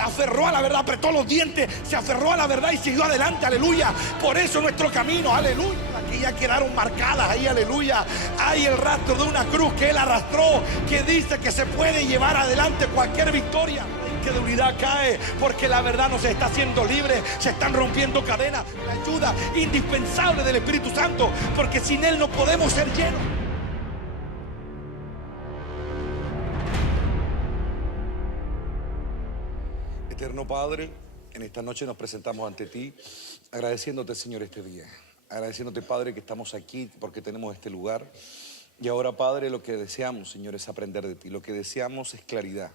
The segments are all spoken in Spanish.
se aferró a la verdad, apretó los dientes, se aferró a la verdad y siguió adelante, aleluya. Por eso nuestro camino, aleluya, aquí ya quedaron marcadas ahí, aleluya. Hay el rastro de una cruz que Él arrastró, que dice que se puede llevar adelante cualquier victoria. Que de unidad cae, porque la verdad nos está haciendo libres, se están rompiendo cadenas. La ayuda indispensable del Espíritu Santo, porque sin Él no podemos ser llenos. Eterno Padre, en esta noche nos presentamos ante ti, agradeciéndote, Señor, este día. Agradeciéndote, Padre, que estamos aquí porque tenemos este lugar. Y ahora, Padre, lo que deseamos, Señor, es aprender de ti. Lo que deseamos es claridad.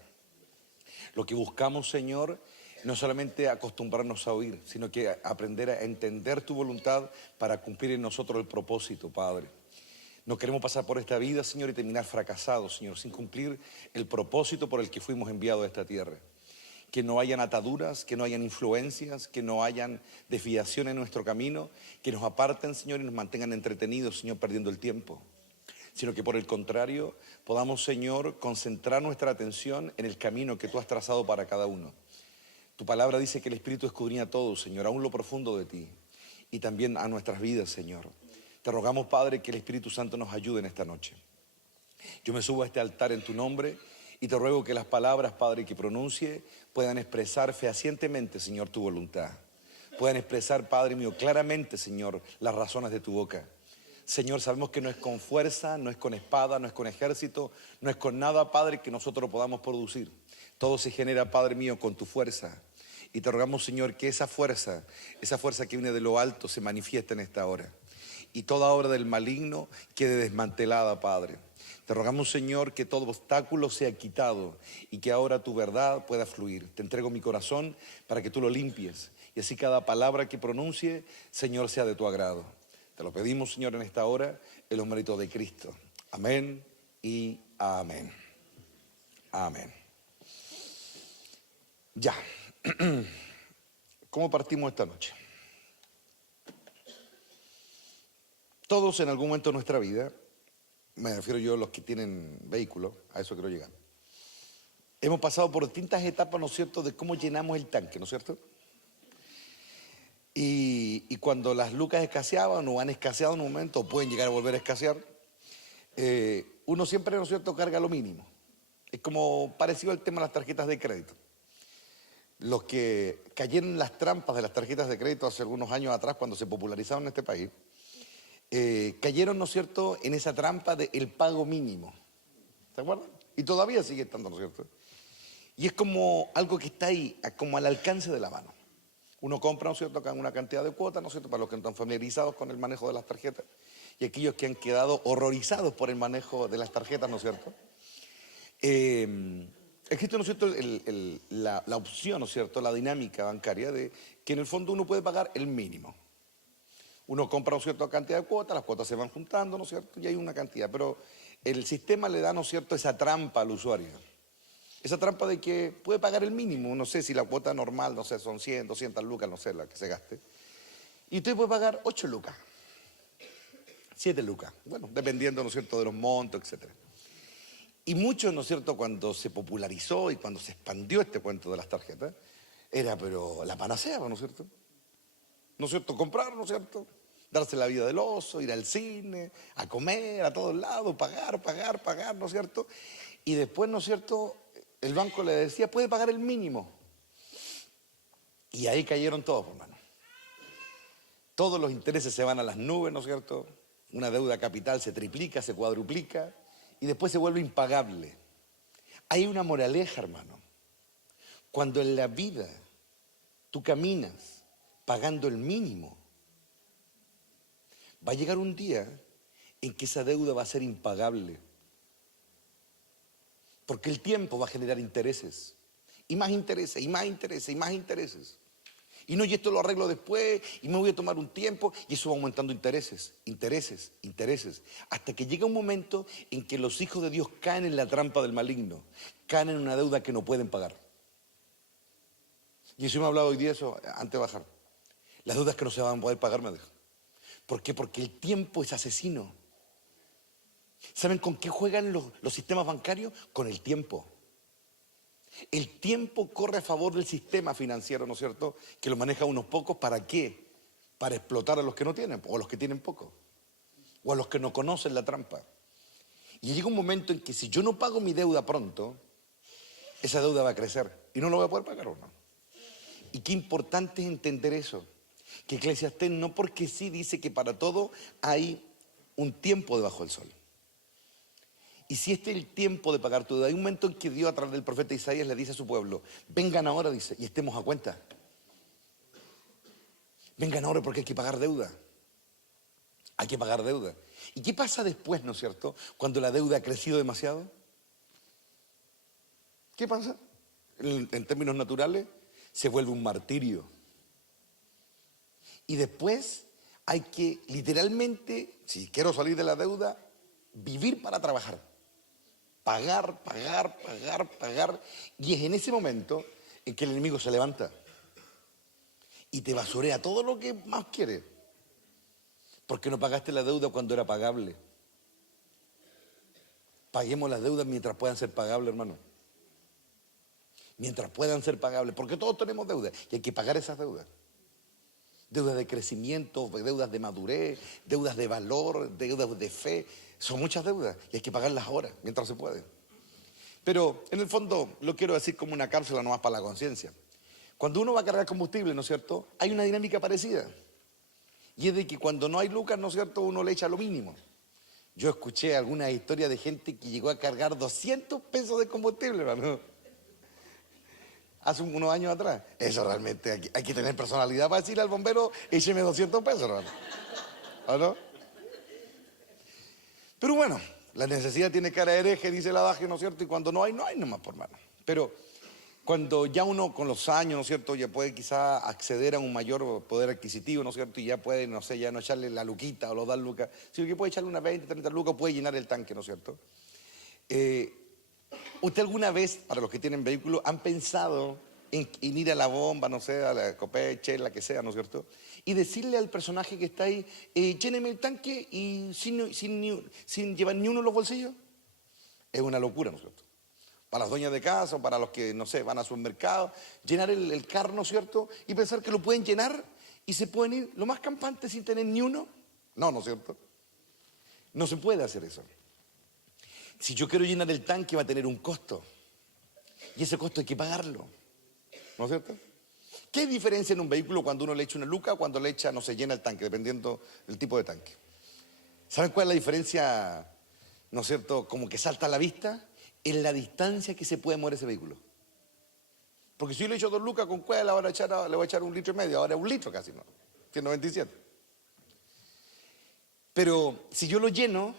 Lo que buscamos, Señor, no solamente acostumbrarnos a oír, sino que aprender a entender tu voluntad para cumplir en nosotros el propósito, Padre. No queremos pasar por esta vida, Señor, y terminar fracasados, Señor, sin cumplir el propósito por el que fuimos enviados a esta tierra. Que no hayan ataduras, que no hayan influencias, que no hayan desviación en nuestro camino, que nos aparten, Señor, y nos mantengan entretenidos, Señor, perdiendo el tiempo. Sino que por el contrario, podamos, Señor, concentrar nuestra atención en el camino que tú has trazado para cada uno. Tu palabra dice que el Espíritu escudriña todo, Señor, aún lo profundo de ti, y también a nuestras vidas, Señor. Te rogamos, Padre, que el Espíritu Santo nos ayude en esta noche. Yo me subo a este altar en tu nombre y te ruego que las palabras, Padre, que pronuncie puedan expresar fehacientemente, Señor, tu voluntad. Puedan expresar, Padre mío, claramente, Señor, las razones de tu boca. Señor, sabemos que no es con fuerza, no es con espada, no es con ejército, no es con nada, Padre, que nosotros podamos producir. Todo se genera, Padre mío, con tu fuerza. Y te rogamos, Señor, que esa fuerza que viene de lo alto se manifieste en esta hora. Y toda obra del maligno quede desmantelada, Padre. Te rogamos, Señor, que todo obstáculo sea quitado y que ahora tu verdad pueda fluir. Te entrego mi corazón para que tú lo limpies. Y así cada palabra que pronuncie, Señor, sea de tu agrado. Te lo pedimos, Señor, en esta hora, en los méritos de Cristo. Amén y amén. Amén. Ya. ¿Cómo partimos esta noche? Todos en algún momento de nuestra vida, me refiero yo a los que tienen vehículos, a eso quiero llegar, hemos pasado por distintas etapas, ¿no es cierto?, de cómo llenamos el tanque, ¿no es cierto? Y cuando las lucas escaseaban o han escaseado en un momento o pueden llegar a volver a escasear, uno siempre, ¿no es cierto?, carga lo mínimo. Es como parecido al tema de las tarjetas de crédito. Los que cayeron en las trampas de las tarjetas de crédito hace algunos años atrás, cuando se popularizaron en este país, cayeron, ¿no es cierto?, en esa trampa del pago mínimo. ¿Se acuerdan? Y todavía sigue estando, ¿no es cierto? Y es como algo que está ahí, como al alcance de la mano. Uno compra, ¿no es cierto?, una cantidad de cuotas, ¿no es cierto?, para los que no están familiarizados con el manejo de las tarjetas y aquellos que han quedado horrorizados por el manejo de las tarjetas, ¿no es cierto? Existe, ¿no es cierto?, la opción, ¿no es cierto?, la dinámica bancaria de que en el fondo uno puede pagar el mínimo. Uno compra, ¿no es cierto?, cantidad de cuotas, las cuotas se van juntando, ¿no es cierto?, y hay una cantidad, pero el sistema le da, ¿no es cierto?, esa trampa al usuario. Esa trampa de que puede pagar el mínimo, no sé si la cuota normal, no sé, son 100, 200 lucas, no sé, la que se gaste. Y usted puede pagar 8 lucas, 7 lucas, bueno, dependiendo, ¿no es cierto?, de los montos, etc. Y muchos, ¿no es cierto?, cuando se popularizó y cuando se expandió este cuento de las tarjetas, era pero la panacea, ¿no es cierto? ¿No es cierto? Comprar, ¿no es cierto? Darse la vida del oso, ir al cine, a comer, a todos lados, pagar, ¿no es cierto? Y después, ¿no es cierto?, el banco le decía, puede pagar el mínimo. Y ahí cayeron todos, hermano. Todos los intereses se van a las nubes, ¿no es cierto? Una deuda capital se triplica, se cuadruplica y después se vuelve impagable. Hay una moraleja, hermano. Cuando en la vida tú caminas pagando el mínimo, va a llegar un día en que esa deuda va a ser impagable. Porque el tiempo va a generar intereses. Y más intereses, y más intereses, y más intereses. Y no, y esto lo arreglo después, y me voy a tomar un tiempo, y eso va aumentando intereses, intereses, intereses. Hasta que llega un momento en que los hijos de Dios caen en la trampa del maligno, caen en una deuda que no pueden pagar. Y eso me ha hablado hoy día, eso, antes de bajar. Las deudas que no se van a poder pagar, me dijo. ¿Por qué? Porque el tiempo es asesino. ¿Saben con qué juegan los sistemas bancarios? Con el tiempo. El tiempo corre a favor del sistema financiero, ¿no es cierto? Que lo maneja unos pocos, ¿para qué? Para explotar a los que no tienen, o a los que tienen poco, o a los que no conocen la trampa. Y llega un momento en que si yo no pago mi deuda pronto, esa deuda va a crecer y no lo voy a poder pagar, ¿o no? Y qué importante es entender eso, que Eclesiastés no porque sí dice que para todo hay un tiempo debajo del sol. Y si este es el tiempo de pagar tu deuda, hay un momento en que Dios a través del profeta Isaías le dice a su pueblo, vengan ahora, dice, y estemos a cuenta. Vengan ahora porque hay que pagar deuda. Hay que pagar deuda. ¿Y qué pasa después, no es cierto? Cuando la deuda ha crecido demasiado. ¿Qué pasa? En términos naturales, se vuelve un martirio. Y después hay que literalmente, si quiero salir de la deuda, vivir para trabajar. Pagar, pagar, pagar, pagar. Y es en ese momento en que el enemigo se levanta y te basurea todo lo que más quiere. ¿Por qué no pagaste la deuda cuando era pagable? Paguemos las deudas mientras puedan ser pagables, hermano. Mientras puedan ser pagables, porque todos tenemos deudas y hay que pagar esas deudas. Deudas de crecimiento, deudas de madurez, deudas de valor, deudas de fe. Son muchas deudas y hay que pagarlas ahora, mientras se puede. Pero en el fondo lo quiero decir como una cápsula nomás para la conciencia. Cuando uno va a cargar combustible, ¿no es cierto? Hay una dinámica parecida. Y es de que cuando no hay lucas, ¿no es cierto?, uno le echa lo mínimo. Yo escuché algunas historias de gente que llegó a cargar 200 pesos de combustible, hermano. Hace unos años atrás. Eso realmente hay que tener personalidad para decirle al bombero, écheme 200 pesos, hermano. ¿O no? Pero bueno, la necesidad tiene cara de hereje, dice el adagio, ¿no es cierto? Y cuando no hay nomás, por mano. Pero cuando ya uno con los años, ¿no es cierto?, ya puede quizá acceder a un mayor poder adquisitivo, ¿no es cierto?, y ya puede, no sé, ya no echarle la luquita o los 2 lucas, sino que puede echarle unas 20, 30 lucas, puede llenar el tanque, ¿no es cierto? ¿Usted alguna vez, para los que tienen vehículo, han pensado en ir a la bomba, no sé, a la Copeche, la que sea, ¿no es cierto?, y decirle al personaje que está ahí, lléneme el tanque y sin llevar ni uno en los bolsillos? Es una locura, ¿no es cierto? Para las dueñas de casa o para los que, no sé, van a supermercado, llenar el carro, ¿no es cierto?, y pensar que lo pueden llenar y se pueden ir lo más campante sin tener ni uno. No, ¿no es cierto? No se puede hacer eso. Si yo quiero llenar el tanque va a tener un costo. Y ese costo hay que pagarlo. ¿No es cierto? ¿Qué diferencia en un vehículo cuando uno le echa una luca o cuando le echa, no se llena el tanque, dependiendo del tipo de tanque? ¿Saben cuál es la diferencia, no es cierto, como que salta a la vista? En la distancia que se puede mover ese vehículo. Porque si yo le echo 2 lucas con cueva, le voy a echar 1,5 litros, ahora 1 litro casi, ¿no? 197. Pero si yo lo lleno,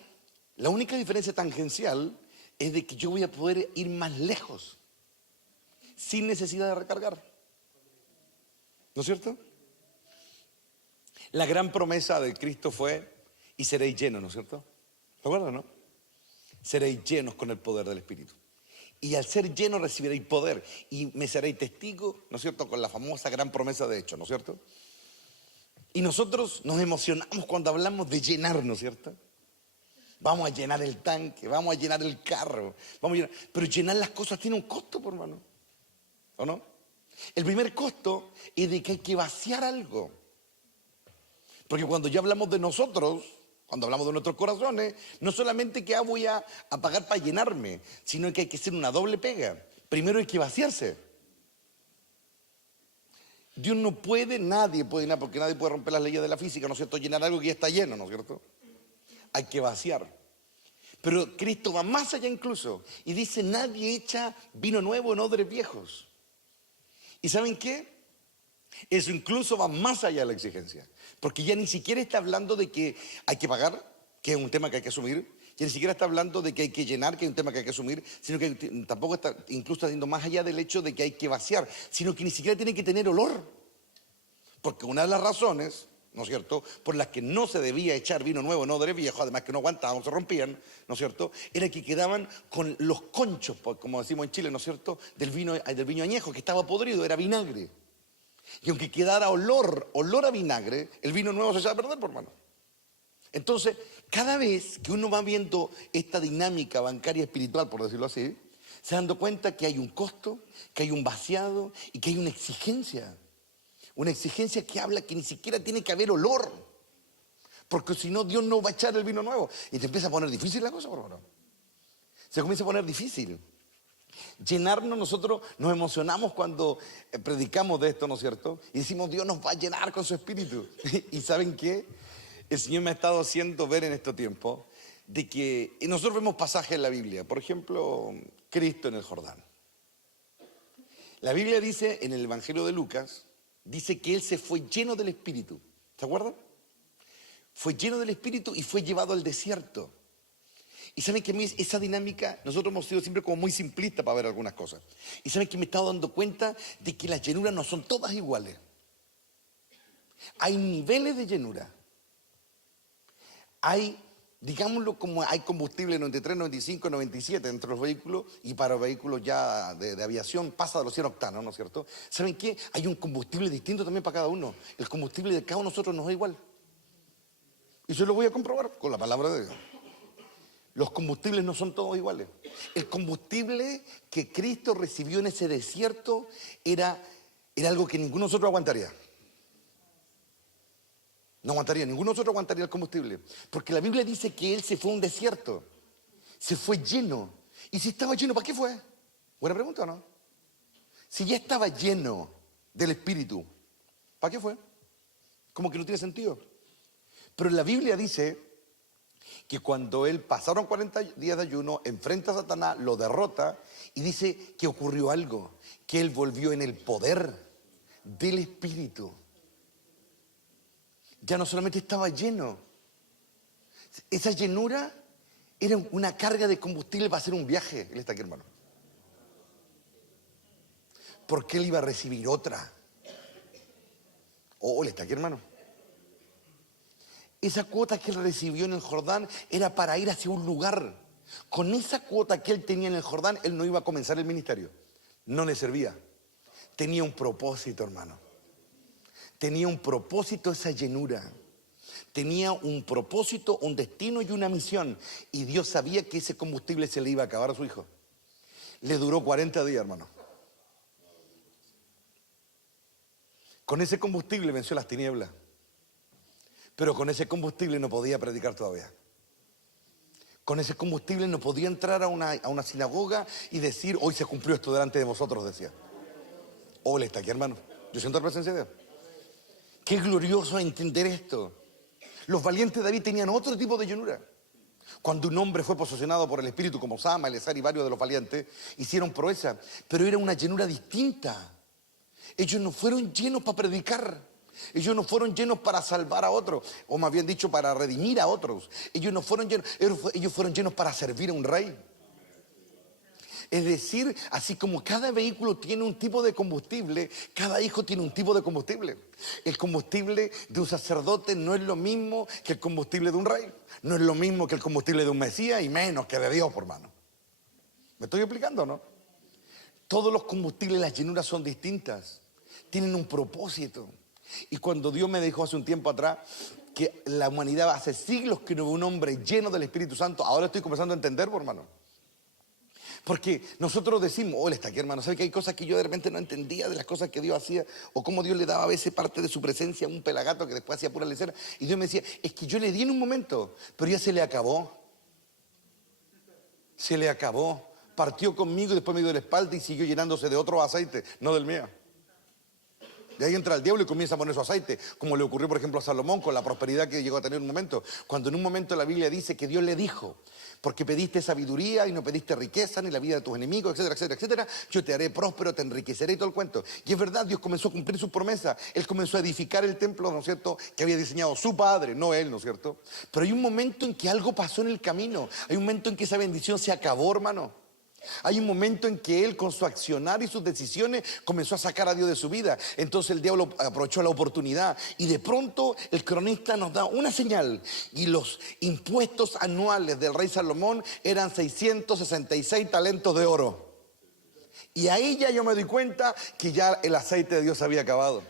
la única diferencia tangencial es de que yo voy a poder ir más lejos, sin necesidad de recargar. ¿No es cierto? La gran promesa de Cristo fue, y seréis llenos, ¿no es cierto? ¿Lo acuerdan, no? Seréis llenos con el poder del Espíritu. Y al ser llenos recibiréis poder y me seréis testigos, ¿no es cierto?, con la famosa gran promesa de hecho, ¿no es cierto? Y nosotros nos emocionamos cuando hablamos de llenar, ¿no es cierto? Vamos a llenar el tanque, vamos a llenar el carro, vamos a llenar. Pero llenar las cosas tiene un costo, por hermano. ¿O no? El primer costo es de que hay que vaciar algo. Porque cuando ya hablamos de nosotros, cuando hablamos de nuestros corazones, no solamente que voy a pagar para llenarme, sino que hay que hacer una doble pega. Primero hay que vaciarse. Dios no puede, nadie puede llenar, porque nadie puede romper las leyes de la física, ¿no es cierto?, llenar algo que ya está lleno, ¿no es cierto? Hay que vaciar. Pero Cristo va más allá incluso y dice, nadie echa vino nuevo en odres viejos. ¿Y saben qué? Eso incluso va más allá de la exigencia. Porque ya ni siquiera está hablando de que hay que pagar, que es un tema que hay que asumir. Ya ni siquiera está hablando de que hay que llenar, que es un tema que hay que asumir. Sino que tampoco está, incluso está yendo más allá del hecho de que hay que vaciar. Sino que ni siquiera tiene que tener olor. Porque una de las razones, ¿no es cierto?, por las que no se debía echar vino nuevo en odres viejos, además que no aguantaban, se rompían, ¿no es cierto?, era que quedaban con los conchos, como decimos en Chile, ¿no es cierto?, del vino añejo, que estaba podrido, era vinagre. Y aunque quedara olor a vinagre, el vino nuevo se echaba a perder, por mano. Entonces, cada vez que uno va viendo esta dinámica bancaria espiritual, por decirlo así, Se dan cuenta que hay un costo, que hay un vaciado y que hay una exigencia. Una exigencia que habla que ni siquiera tiene que haber olor. Porque si no, Dios no va a echar el vino nuevo. Y te empieza a poner difícil la cosa, por favor. Se comienza a poner difícil. Llenarnos, nosotros nos emocionamos cuando predicamos de esto, ¿no es cierto? Y decimos, Dios nos va a llenar con su espíritu. ¿Y saben qué? El Señor me ha estado haciendo ver en este tiempo de que nosotros vemos pasajes en la Biblia. Por ejemplo, Cristo en el Jordán. La Biblia dice, en el Evangelio de Lucas, dice que Él se fue lleno del Espíritu. ¿Se acuerdan? Fue lleno del Espíritu y fue llevado al desierto. Y saben que a mí esa dinámica, nosotros hemos sido siempre como muy simplistas para ver algunas cosas. Y saben que me he estado dando cuenta de que las llenuras no son todas iguales. Hay niveles de llenura. Hay, digámoslo como hay combustible 93, 95, 97 entre los vehículos y para vehículos ya de aviación pasa de los 100 octanos, ¿no es cierto? ¿Saben qué? Hay un combustible distinto también para cada uno. El combustible de cada uno de nosotros no es igual. Y yo lo voy a comprobar con la palabra de Dios. Los combustibles no son todos iguales. El combustible que Cristo recibió en ese desierto era algo que ninguno de nosotros aguantaría. No aguantaría, ninguno de nosotros aguantaría el combustible. Porque la Biblia dice que Él se fue a un desierto. Se fue lleno. Y si estaba lleno, ¿para qué fue? Buena pregunta, ¿o no? Si ya estaba lleno del Espíritu, ¿para qué fue? Como que no tiene sentido. Pero la Biblia dice que cuando Él pasaron 40 días de ayuno, enfrenta a Satanás, lo derrota y dice que ocurrió algo, que Él volvió en el poder del Espíritu. Ya no solamente estaba lleno, esa llenura era una carga de combustible para hacer un viaje. Él está aquí, hermano. Porque Él iba a recibir otra. Oh, Él está aquí, hermano. Esa cuota que Él recibió en el Jordán era para ir hacia un lugar. Con esa cuota que Él tenía en el Jordán, Él no iba a comenzar el ministerio. No le servía. Tenía un propósito, hermano. Tenía un propósito esa llenura. Tenía un propósito, un destino y una misión. Y Dios sabía que ese combustible se le iba a acabar a su hijo. Le duró 40 días, hermano. Con ese combustible venció las tinieblas. Pero con ese combustible no podía predicar todavía. Con ese combustible no podía entrar a una sinagoga y decir, hoy se cumplió esto delante de vosotros, decía. Oh, Él está aquí, hermano. Yo siento la presencia de Dios. Qué glorioso entender esto. Los valientes de David tenían otro tipo de llenura. Cuando un hombre fue posesionado por el Espíritu, como Sama, Elezar y varios de los valientes, hicieron proeza, pero era una llenura distinta. Ellos no fueron llenos para predicar. Ellos no fueron llenos para salvar a otros, o más bien dicho, para redimir a otros. Ellos no fueron llenos, ellos fueron llenos para servir a un rey. Es decir, así como cada vehículo tiene un tipo de combustible, cada hijo tiene un tipo de combustible. El combustible de un sacerdote no es lo mismo que el combustible de un rey. No es lo mismo que el combustible de un Mesías y menos que de Dios, por mano. ¿Me estoy explicando, no? Todos los combustibles, las llenuras son distintas. Tienen un propósito. Y cuando Dios me dijo hace un tiempo atrás que la humanidad hace siglos que no ve un hombre lleno del Espíritu Santo, ahora estoy comenzando a entender, por hermano. Porque nosotros decimos, oh, Él está aquí, hermano. ¿Sabe que hay cosas que yo de repente no entendía de las cosas que Dios hacía? O cómo Dios le daba a veces parte de su presencia a un pelagato que después hacía pura lecera. Y Dios me decía, es que yo le di en un momento, pero ya se le acabó. Se le acabó. Partió conmigo y después me dio la espalda y siguió llenándose de otro aceite, no del mío. De ahí entra el diablo y comienza a poner su aceite, como le ocurrió por ejemplo a Salomón con la prosperidad que llegó a tener en un momento. Cuando en un momento la Biblia dice que Dios le dijo, porque pediste sabiduría y no pediste riqueza ni la vida de tus enemigos, etcétera, etcétera, etcétera, yo te haré próspero, te enriqueceré y todo el cuento. Y es verdad, Dios comenzó a cumplir su promesa. Él comenzó a edificar el templo, ¿no es cierto?, que había diseñado su padre, no él, ¿no es cierto? Pero hay un momento en que algo pasó en el camino. Hay un momento en que esa bendición se acabó, hermano. Hay un momento en que él con su accionar y sus decisiones comenzó a sacar a Dios de su vida. Entonces el diablo aprovechó la oportunidad y de pronto el cronista nos da una señal y los impuestos anuales del rey Salomón eran 666 talentos de oro. Y ahí ya yo me di cuenta que ya el aceite de Dios había acabado.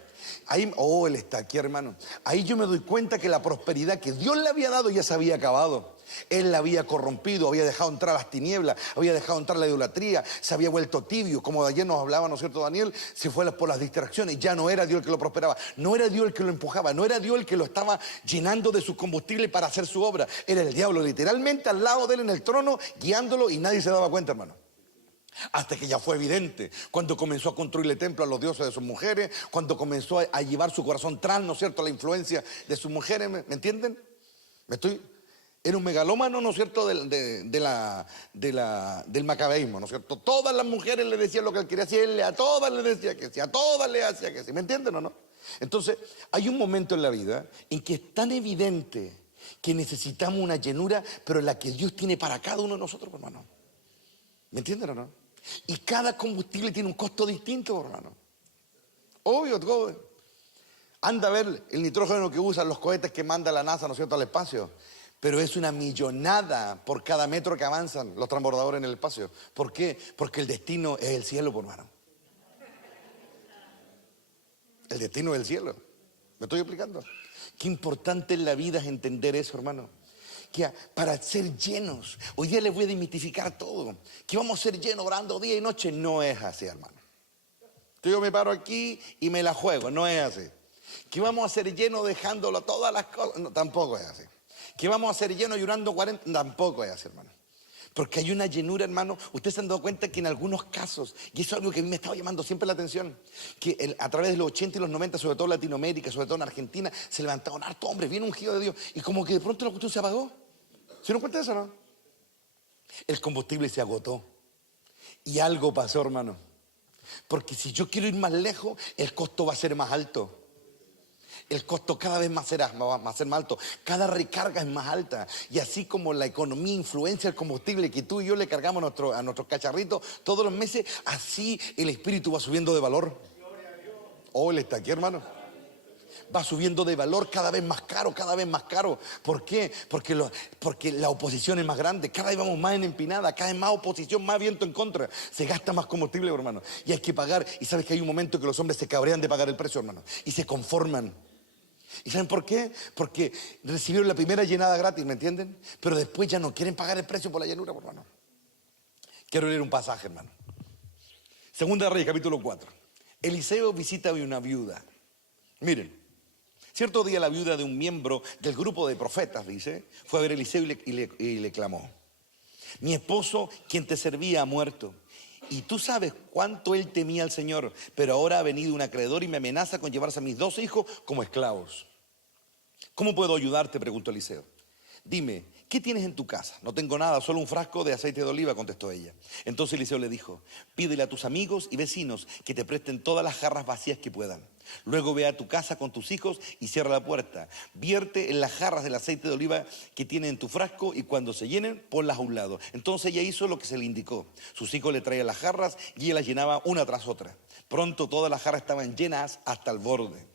Ahí, oh, Él está aquí, hermano. Ahí yo me doy cuenta que la prosperidad que Dios le había dado ya se había acabado. Él la había corrompido, había dejado entrar las tinieblas, había dejado entrar la idolatría, se había vuelto tibio, como ayer nos hablaba, ¿no es cierto, Daniel? Se fue por las distracciones, ya no era Dios el que lo prosperaba, no era Dios el que lo empujaba, no era Dios el que lo estaba llenando de su combustible para hacer su obra, era el diablo literalmente al lado de él en el trono, guiándolo, y nadie se daba cuenta, hermano. Hasta que ya fue evidente, cuando comenzó a construirle templo a los dioses de sus mujeres, cuando comenzó a llevar su corazón tras, ¿no es cierto?, la influencia de sus mujeres, ¿me entienden? Era un megalómano, ¿no es cierto?, del macabeísmo, ¿no es cierto? Todas las mujeres le decían lo que él quería hacerle, a todas le decía que sí, a todas le hacía que sí, ¿me entienden o no? Entonces, hay un momento en la vida en que es tan evidente que necesitamos una llenura, pero la que Dios tiene para cada uno de nosotros, hermano. ¿Me entienden o no? Y cada combustible tiene un costo distinto, hermano. Obvio, todo. Anda a ver el nitrógeno que usan los cohetes que manda la NASA, ¿no es cierto?, al espacio. Pero es una millonada por cada metro que avanzan los transbordadores en el espacio. ¿Por qué? Porque el destino es el cielo, por hermano. El destino es el cielo. ¿Me estoy explicando? Qué importante en la vida es entender eso, hermano. Que para ser llenos, hoy día les voy a desmitificar todo. Que vamos a ser llenos orando día y noche. No es así, hermano. Entonces yo me paro aquí y me la juego. No es así. Que vamos a ser llenos dejándolo todas las cosas. No, tampoco es así. Que vamos a ser llenos llorando 40. Tampoco es así, hermano. Porque hay una llenura, hermano. Ustedes se han dado cuenta que en algunos casos, y eso es algo que a mí me estaba llamando siempre la atención, que a través de los 80 y los 90, sobre todo en Latinoamérica, sobre todo en Argentina, se levantaron harto hombres, viene un giro de Dios, y como que de pronto la cuestión se apagó. ¿Se dieron cuenta de eso, no? El combustible se agotó. Y algo pasó, hermano. Porque si yo quiero ir más lejos, el costo va a ser más alto. El costo cada vez va a ser más alto. Cada recarga es más alta. Y así como la economía influencia el combustible que tú y yo le cargamos a nuestros cacharritos todos los meses, así el espíritu va subiendo de valor. Oh, él está aquí, hermano. Va subiendo de valor cada vez más caro, cada vez más caro. ¿Por qué? Porque la oposición es más grande. Cada vez vamos más en empinada, cada vez más oposición, más viento en contra. Se gasta más combustible, hermano. Y hay que pagar. Y sabes que hay un momento que los hombres se cabrean de pagar el precio, hermano. Y se conforman. ¿Y saben por qué? Porque recibieron la primera llenada gratis, ¿me entienden? Pero después ya no quieren pagar el precio por la llenura, hermano. Quiero leer un pasaje, hermano. Segunda de Reyes, capítulo 4. Eliseo visita a una viuda. Miren, cierto día la viuda de un miembro del grupo de profetas, dice, fue a ver a Eliseo y le clamó: mi esposo, quien te servía, ha muerto. Y tú sabes cuánto él temía al Señor, pero ahora ha venido un acreedor y me amenaza con llevarse a mis 2 hijos como esclavos. ¿Cómo puedo ayudarte?, preguntó Eliseo. Dime, ¿qué tienes en tu casa? No tengo nada, solo un frasco de aceite de oliva, contestó ella. Entonces Eliseo le dijo: pídele a tus amigos y vecinos que te presten todas las jarras vacías que puedan. Luego ve a tu casa con tus hijos y cierra la puerta. Vierte en las jarras del aceite de oliva que tienen en tu frasco y cuando se llenen, ponlas a un lado. Entonces ella hizo lo que se le indicó. Sus hijos le traían las jarras y ella las llenaba una tras otra. Pronto todas las jarras estaban llenas hasta el borde.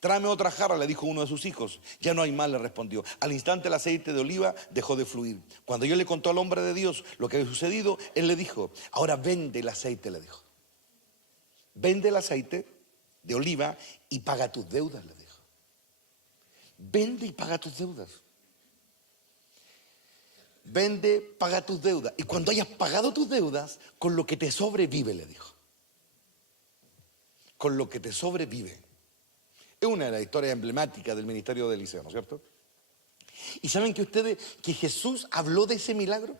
Tráeme otra jarra, le dijo uno de sus hijos. Ya no hay más, le respondió. Al instante el aceite de oliva dejó de fluir. Cuando yo le contó al hombre de Dios lo que había sucedido, él le dijo: ahora vende el aceite, le dijo. Vende el aceite de oliva y paga tus deudas, le dijo. Vende y paga tus deudas. Vende, paga tus deudas. Y cuando hayas pagado tus deudas, con lo que te sobrevive, le dijo. Con lo que te sobrevive. Es una de las historias emblemáticas del ministerio de Eliseo, ¿no es cierto? ¿Y saben que ustedes, que Jesús habló de ese milagro?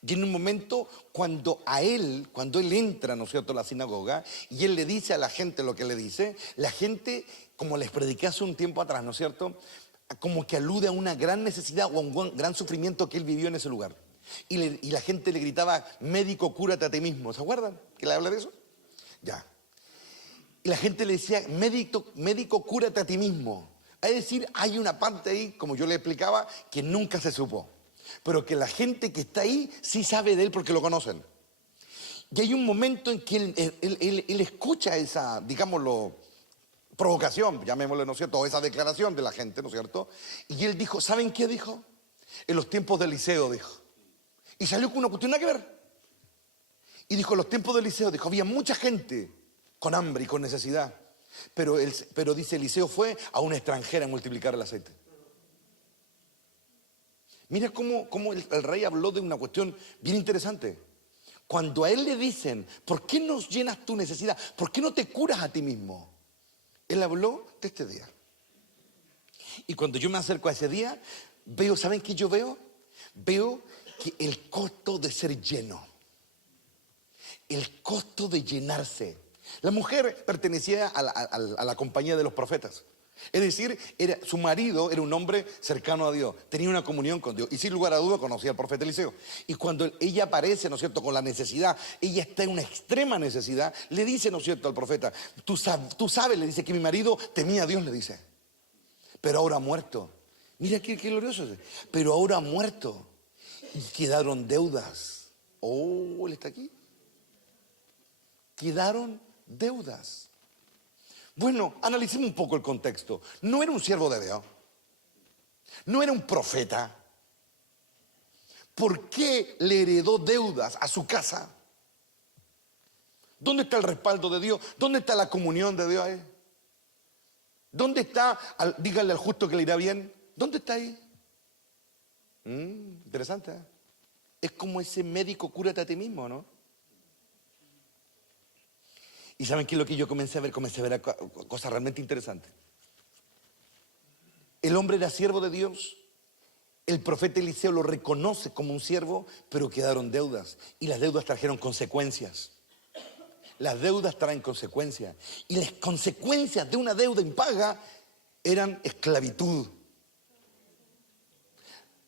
Y en un momento cuando él entra, ¿no es cierto?, a la sinagoga, y él le dice a la gente lo que le dice, la gente, como les prediqué hace un tiempo atrás, ¿no es cierto?, como que alude a una gran necesidad o a un gran sufrimiento que él vivió en ese lugar. Y la gente le gritaba: médico, cúrate a ti mismo. ¿Se acuerdan que le habla de eso? Ya. Y la gente le decía: médico, cúrate a ti mismo. Es decir, hay una parte ahí, como yo le explicaba, que nunca se supo. Pero que la gente que está ahí sí sabe de él porque lo conocen. Y hay un momento en que él escucha esa, digámoslo, provocación, llamémosle, ¿no es cierto?, o esa declaración de la gente, ¿no es cierto? Y él dijo, ¿saben qué dijo? En los tiempos de Eliseo, dijo. Y salió con una cuestión nada que ver. Y dijo, en los tiempos de Eliseo, dijo, había mucha gente con hambre y con necesidad. Pero dice, Eliseo fue a una extranjera a multiplicar el aceite. Mira cómo el rey habló de una cuestión bien interesante. Cuando a él le dicen, ¿por qué no llenas tu necesidad? ¿Por qué no te curas a ti mismo? Él habló de este día. Y cuando yo me acerco a ese día, veo, ¿saben qué yo veo? Veo que el costo de ser lleno, el costo de llenarse. La mujer pertenecía a la compañía de los profetas. Es decir, su marido era un hombre cercano a Dios, tenía una comunión con Dios y sin lugar a duda conocía al profeta Eliseo. Y cuando ella aparece, ¿no es cierto?, con la necesidad, ella está en una extrema necesidad, le dice, ¿no es cierto?, al profeta, tú sabes, le dice, que mi marido temía a Dios, le dice, pero ahora ha muerto. Mira qué glorioso es. Pero ahora ha muerto y quedaron deudas. Oh, él está aquí. Quedaron deudas. Bueno, analicemos un poco el contexto. No era un siervo de Dios, no era un profeta. ¿Por qué le heredó deudas a su casa? ¿Dónde está el respaldo de Dios? ¿Dónde está la comunión de Dios ahí? ¿Dónde está, díganle al justo que le irá bien? ¿Dónde está ahí? Interesante, ¿eh? Es como ese médico, cúrate a ti mismo, ¿no? ¿Y saben qué es lo que yo comencé a ver? Comencé a ver cosas realmente interesantes. El hombre era siervo de Dios. El profeta Eliseo lo reconoce como un siervo, pero quedaron deudas. Y las deudas trajeron consecuencias. Las deudas traen consecuencias. Y las consecuencias de una deuda impaga eran esclavitud.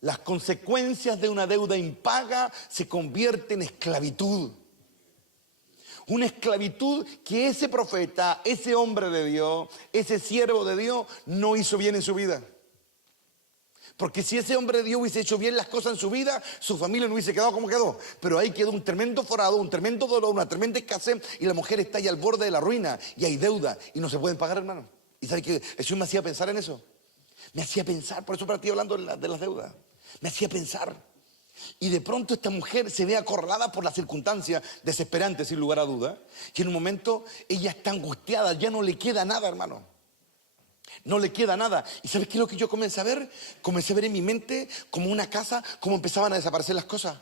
Las consecuencias de una deuda impaga se convierten en esclavitud. Una esclavitud que ese profeta, ese hombre de Dios, ese siervo de Dios no hizo bien en su vida. Porque si ese hombre de Dios hubiese hecho bien las cosas en su vida, su familia no hubiese quedado como quedó. Pero ahí quedó un tremendo forado, un tremendo dolor, una tremenda escasez, y la mujer está ahí al borde de la ruina y hay deuda y no se pueden pagar, hermano. ¿Y sabe qué? Eso me hacía pensar en eso. Me hacía pensar, por eso para ti hablando de las deudas. Me hacía pensar. Y de pronto esta mujer se ve acorralada por las circunstancias, desesperantes sin lugar a duda. Y en un momento ella está angustiada, ya no le queda nada, hermano. No le queda nada. ¿Y sabes qué es lo que yo comencé a ver? Comencé a ver en mi mente como una casa, cómo empezaban a desaparecer las cosas.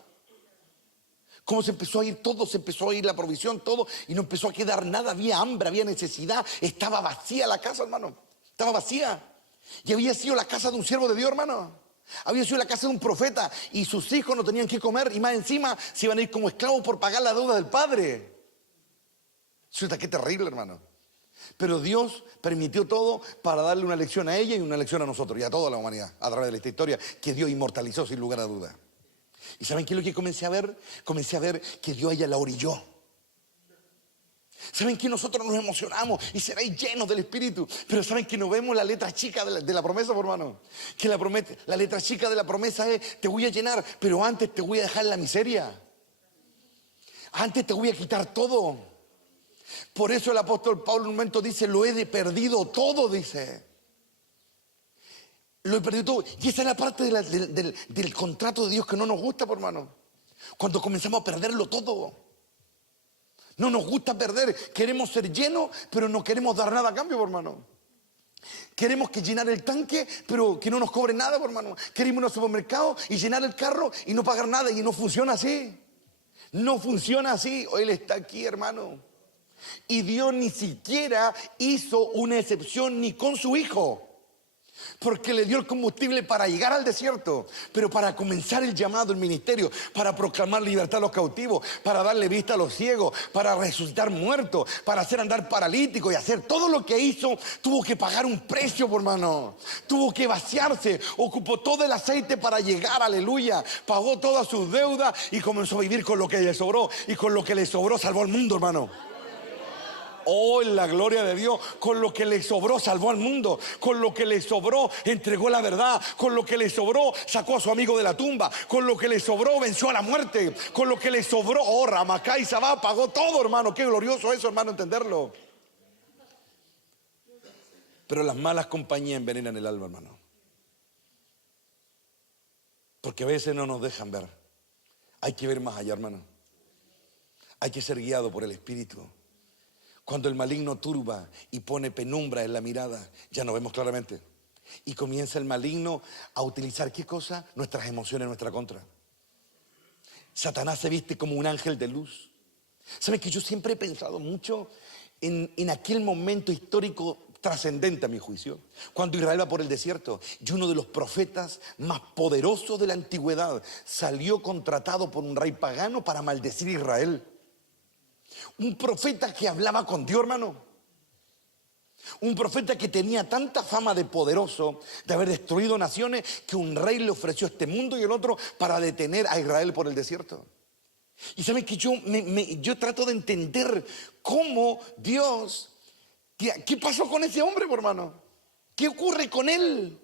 Cómo se empezó a ir todo, se empezó a ir la provisión, todo, y no empezó a quedar nada. Había hambre, había necesidad, estaba vacía la casa, hermano. Estaba vacía. Y había sido la casa de un siervo de Dios, hermano. Había sido la casa de un profeta y sus hijos no tenían que comer y más encima se iban a ir como esclavos por pagar la deuda del padre. Suelta, qué terrible, hermano. Pero Dios permitió todo para darle una lección a ella y una lección a nosotros y a toda la humanidad a través de esta historia que Dios inmortalizó sin lugar a duda. ¿Y saben qué es lo que comencé a ver? Comencé a ver que Dios a ella la orilló. ¿Saben que nosotros nos emocionamos y seréis llenos del Espíritu? Pero ¿saben que no vemos la letra chica de la promesa, hermano? Que la letra chica de la promesa es, te voy a llenar, pero antes te voy a dejar en la miseria. Antes te voy a quitar todo. Por eso el apóstol Pablo en un momento dice, lo he perdido todo, dice. Lo he perdido todo. Y esa es la parte del contrato de Dios que no nos gusta, por hermano. Cuando comenzamos a perderlo todo. No nos gusta perder, queremos ser llenos, pero no queremos dar nada a cambio, hermano. Queremos que llenar el tanque, pero que no nos cobre nada, hermano. Queremos ir al supermercado y llenar el carro y no pagar nada, y no funciona así. No funciona así. Él está aquí, hermano. Y Dios ni siquiera hizo una excepción ni con su hijo. Porque le dio el combustible para llegar al desierto, pero para comenzar el llamado, el ministerio, para proclamar libertad a los cautivos, para darle vista a los ciegos, para resucitar muertos, para hacer andar paralíticos y hacer todo lo que hizo, tuvo que pagar un precio, por hermano. Tuvo que vaciarse, ocupó todo el aceite para llegar, aleluya. Pagó todas sus deudas y comenzó a vivir con lo que le sobró. Y con lo que le sobró salvó al mundo, hermano. Oh, en la gloria de Dios, con lo que le sobró salvó al mundo, con lo que le sobró entregó la verdad, con lo que le sobró sacó a su amigo de la tumba, con lo que le sobró venció a la muerte, con lo que le sobró, oh, Ramacá y Sabá pagó todo, hermano. Qué glorioso eso, hermano, entenderlo. Pero las malas compañías envenenan el alma, hermano, porque a veces no nos dejan ver. Hay que ver más allá, hermano. Hay que ser guiado por el Espíritu. Cuando el maligno turba y pone penumbra en la mirada, ya no vemos claramente. Y comienza el maligno a utilizar, ¿qué cosa? Nuestras emociones en nuestra contra. Satanás se viste como un ángel de luz. ¿Sabes que yo siempre he pensado mucho en aquel momento histórico trascendente a mi juicio? Cuando Israel va por el desierto y uno de los profetas más poderosos de la antigüedad salió contratado por un rey pagano para maldecir a Israel. Un profeta que hablaba con Dios, hermano. Un profeta que tenía tanta fama de poderoso, de haber destruido naciones, que un rey le ofreció este mundo y el otro para detener a Israel por el desierto. Y saben que yo trato de entender cómo Dios, ¿qué pasó con ese hombre, hermano? ¿Qué ocurre con él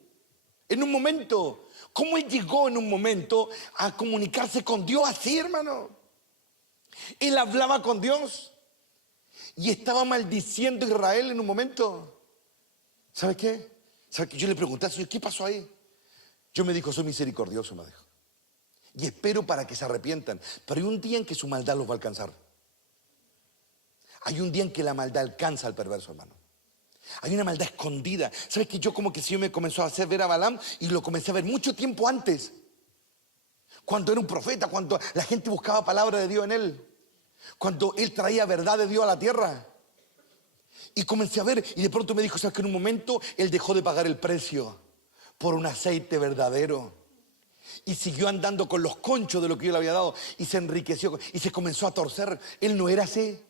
en un momento? ¿Cómo él llegó en un momento a comunicarse con Dios así, hermano? Él hablaba con Dios y estaba maldiciendo a Israel en un momento. ¿Sabe qué? ¿Sabe qué? Yo le pregunté al Señor, ¿qué pasó ahí? Yo me dijo, soy misericordioso, me dijo. Y espero para que se arrepientan. Pero hay un día en que su maldad los va a alcanzar. Hay un día en que la maldad alcanza al perverso, hermano. Hay una maldad escondida. ¿Sabes qué? Yo como que el Señor me comenzó a hacer ver a Balaam y lo comencé a ver mucho tiempo antes. Cuando era un profeta, cuando la gente buscaba palabra de Dios en él. Cuando él traía verdad de Dios a la tierra. Y comencé a ver y de pronto me dijo, ¿sabes que en un momento él dejó de pagar el precio por un aceite verdadero? Y siguió andando con los conchos de lo que yo le había dado y se enriqueció y se comenzó a torcer. Él no era así,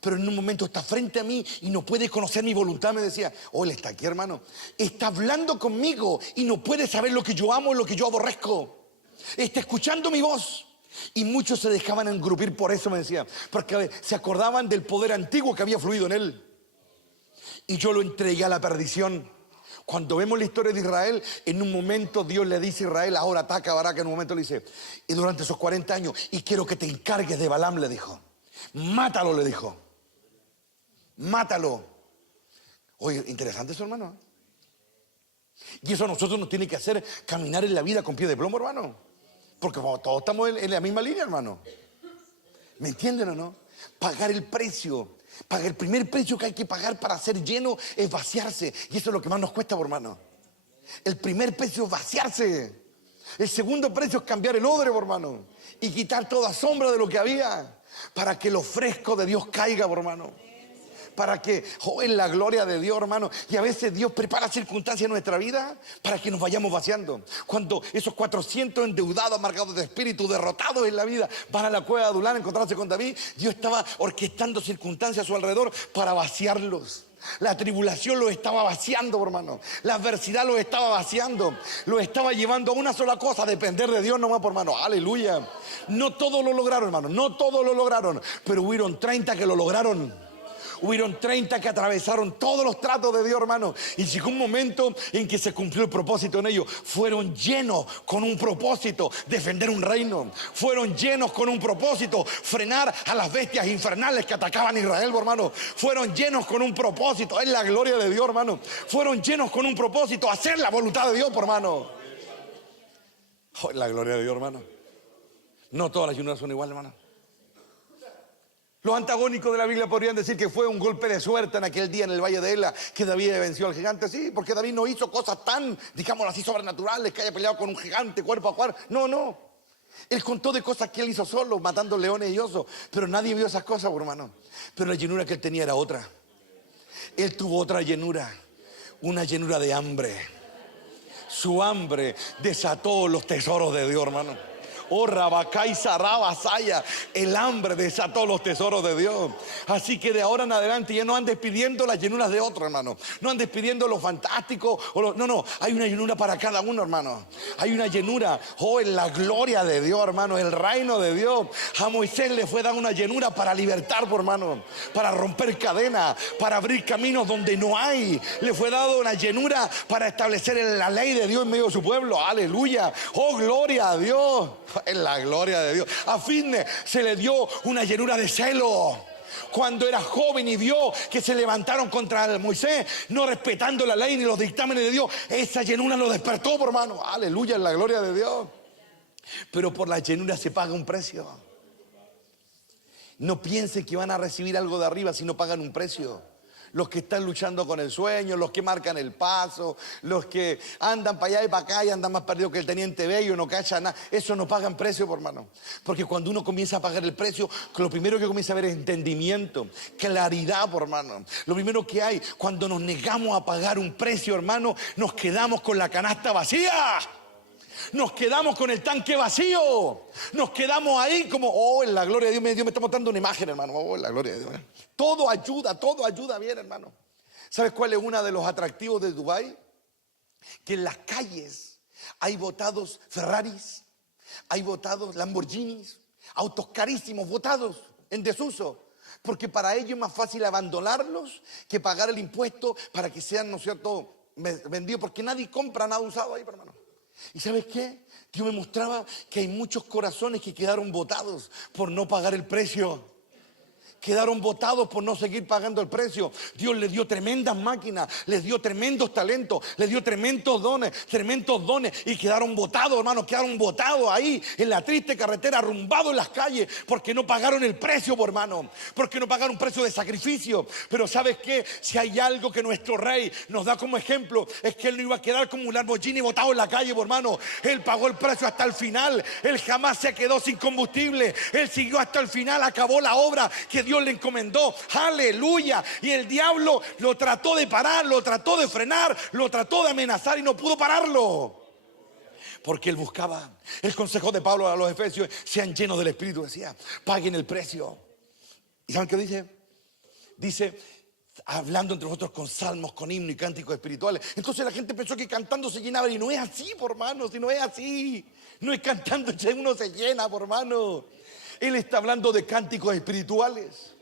pero en un momento está frente a mí y no puede conocer mi voluntad. Me decía, oh, él está aquí, hermano. Está hablando conmigo y no puede saber lo que yo amo y lo que yo aborrezco. Está escuchando mi voz. Y muchos se dejaban engrupir por eso, me decía, porque se acordaban del poder antiguo que había fluido en él. Y yo lo entregué a la perdición. Cuando vemos la historia de Israel, en un momento Dios le dice a Israel, ahora ataca a Barak, en un momento le dice, y durante esos 40 años, y quiero que te encargues de Balaam, le dijo. Mátalo, le dijo. Mátalo. Oye, interesante eso, hermano. Y eso a nosotros nos tiene que hacer caminar en la vida con pie de plomo, hermano. Porque todos estamos en la misma línea, hermano. ¿Me entienden o no? Pagar el precio. El primer precio que hay que pagar para ser lleno es vaciarse. Y eso es lo que más nos cuesta, hermano. El primer precio es vaciarse. El segundo precio es cambiar el odre, hermano. Y quitar toda sombra de lo que había. Para que lo fresco de Dios caiga, hermano. Para que, en la gloria de Dios, hermano. Y a veces Dios prepara circunstancias en nuestra vida para que nos vayamos vaciando. Cuando esos 400 endeudados, amargados de espíritu, derrotados en la vida, van a la cueva de Adulán a encontrarse con David, Dios estaba orquestando circunstancias a su alrededor para vaciarlos. La tribulación los estaba vaciando, hermano. La adversidad los estaba vaciando. Los estaba llevando a una sola cosa, a depender de Dios nomás, por hermano. Aleluya. No todos lo lograron, hermano. No todos lo lograron. Pero hubieron 30 que lo lograron. Hubieron 30 que atravesaron todos los tratos de Dios, hermano. Y llegó un momento en que se cumplió el propósito en ellos. Fueron llenos con un propósito, defender un reino. Fueron llenos con un propósito, frenar a las bestias infernales que atacaban a Israel, hermano. Fueron llenos con un propósito, es la gloria de Dios, hermano. Fueron llenos con un propósito, hacer la voluntad de Dios, hermano. Oh, la gloria de Dios, hermano. No todas las ayunas son iguales, hermano. Los antagónicos de la Biblia podrían decir que fue un golpe de suerte en aquel día en el Valle de Ela que David venció al gigante. Sí, porque David no hizo cosas tan, digámoslo así, sobrenaturales, que haya peleado con un gigante cuerpo a cuerpo. No. Él contó de cosas que él hizo solo, matando leones y osos. Pero nadie vio esas cosas, hermano. Pero la llenura que él tenía era otra. Él tuvo otra llenura. Una llenura de hambre. Su hambre desató los tesoros de Dios, hermano. Oh, Rabacay, Sarabasaya, el hambre desató los tesoros de Dios. Así que de ahora en adelante ya no andes pidiendo las llenuras de otro, hermano. No andes pidiendo lo fantástico. No, hay una llenura para cada uno, hermano. Hay una llenura, en la gloria de Dios, hermano. El reino de Dios. A Moisés le fue dada una llenura para libertar, hermano. Para romper cadenas, para abrir caminos donde no hay. Le fue dado una llenura para establecer la ley de Dios en medio de su pueblo. Aleluya. Oh, gloria a Dios. En la gloria de Dios. A Fitness se le dio una llenura de celo. Cuando era joven y vio que se levantaron contra Moisés, no respetando la ley ni los dictámenes de Dios, esa llenura lo despertó, hermano. Aleluya, en la gloria de Dios. Pero por la llenura se paga un precio. No piensen que van a recibir algo de arriba si no pagan un precio. Los que están luchando con el sueño, los que marcan el paso, los que andan para allá y para acá y andan más perdidos que el teniente Bello, no cachan nada. Eso no pagan precio, por hermano. Porque cuando uno comienza a pagar el precio, lo primero que comienza a ver es entendimiento, claridad, por hermano. Lo primero que hay, cuando nos negamos a pagar un precio, hermano, nos quedamos con la canasta vacía. Nos quedamos con el tanque vacío. Nos quedamos ahí como, oh, en la gloria de Dios. Dios me está mostrando una imagen, hermano. Oh, en la gloria de Dios. Todo ayuda bien, hermano. ¿Sabes cuál es uno de los atractivos de Dubái? Que en las calles hay botados Ferraris, hay botados Lamborghinis, autos carísimos botados en desuso. Porque para ellos es más fácil abandonarlos que pagar el impuesto para que sean, ¿no es cierto?, vendidos. Porque nadie compra nada usado ahí, hermano. ¿Y sabes qué? Dios me mostraba que hay muchos corazones que quedaron botados por no pagar el precio. Quedaron botados por no seguir pagando el precio. Dios les dio tremendas máquinas, les dio tremendos talentos, les dio tremendos dones y quedaron botados, hermanos, quedaron botados ahí en la triste carretera, arrumbados en las calles porque no pagaron el precio, por hermano, porque no pagaron un precio de sacrificio. Pero ¿sabes qué? Si hay algo que nuestro rey nos da como ejemplo, es que él no iba a quedar como un Lamborghini botado en la calle, por hermano. Él pagó el precio hasta el final. Él jamás se quedó sin combustible. Él siguió hasta el final, acabó la obra que Dios le encomendó, aleluya. Y el diablo lo trató de parar, lo trató de frenar, lo trató de amenazar y no pudo pararlo. Porque él buscaba el consejo de Pablo a los Efesios: sean llenos del Espíritu, decía, paguen el precio. ¿Y saben qué dice? Dice, hablando entre nosotros con salmos, con himnos y cánticos espirituales. Entonces la gente pensó que cantando se llenaba, y no es así, por hermano, si no es así. No es cantando que uno se llena, por hermano. Él está hablando de cánticos espirituales.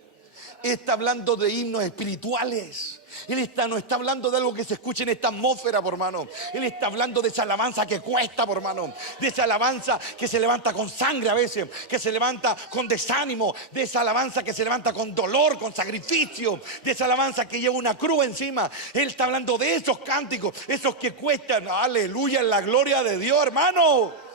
Está hablando de himnos espirituales. Él no está hablando de algo que se escuche en esta atmósfera, por hermano. Él está hablando de esa alabanza que cuesta, por hermano. De esa alabanza que se levanta con sangre a veces, que se levanta con desánimo. De esa alabanza que se levanta con dolor, con sacrificio. De esa alabanza que lleva una cruz encima. Él está hablando de esos cánticos, esos que cuestan. Aleluya, en la gloria de Dios, hermano.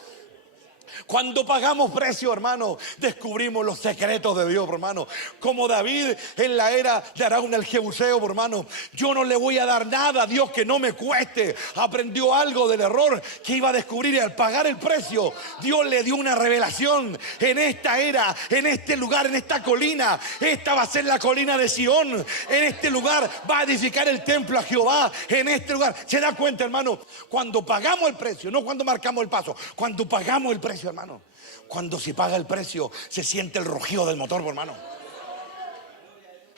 Cuando pagamos precio, hermano, descubrimos los secretos de Dios, hermano. Como David en la era de Araúna el Jebuseo, hermano. Yo no le voy a dar nada a Dios que no me cueste. Aprendió algo del error que iba a descubrir, y al pagar el precio, Dios le dio una revelación. En esta era, en este lugar, en esta colina, esta va a ser la colina de Sión. En este lugar va a edificar el templo a Jehová. En este lugar, ¿se da cuenta, hermano? Cuando pagamos el precio, no cuando marcamos el paso, cuando pagamos el precio, hermano. Cuando se paga el precio, se siente el rugido del motor, por hermano.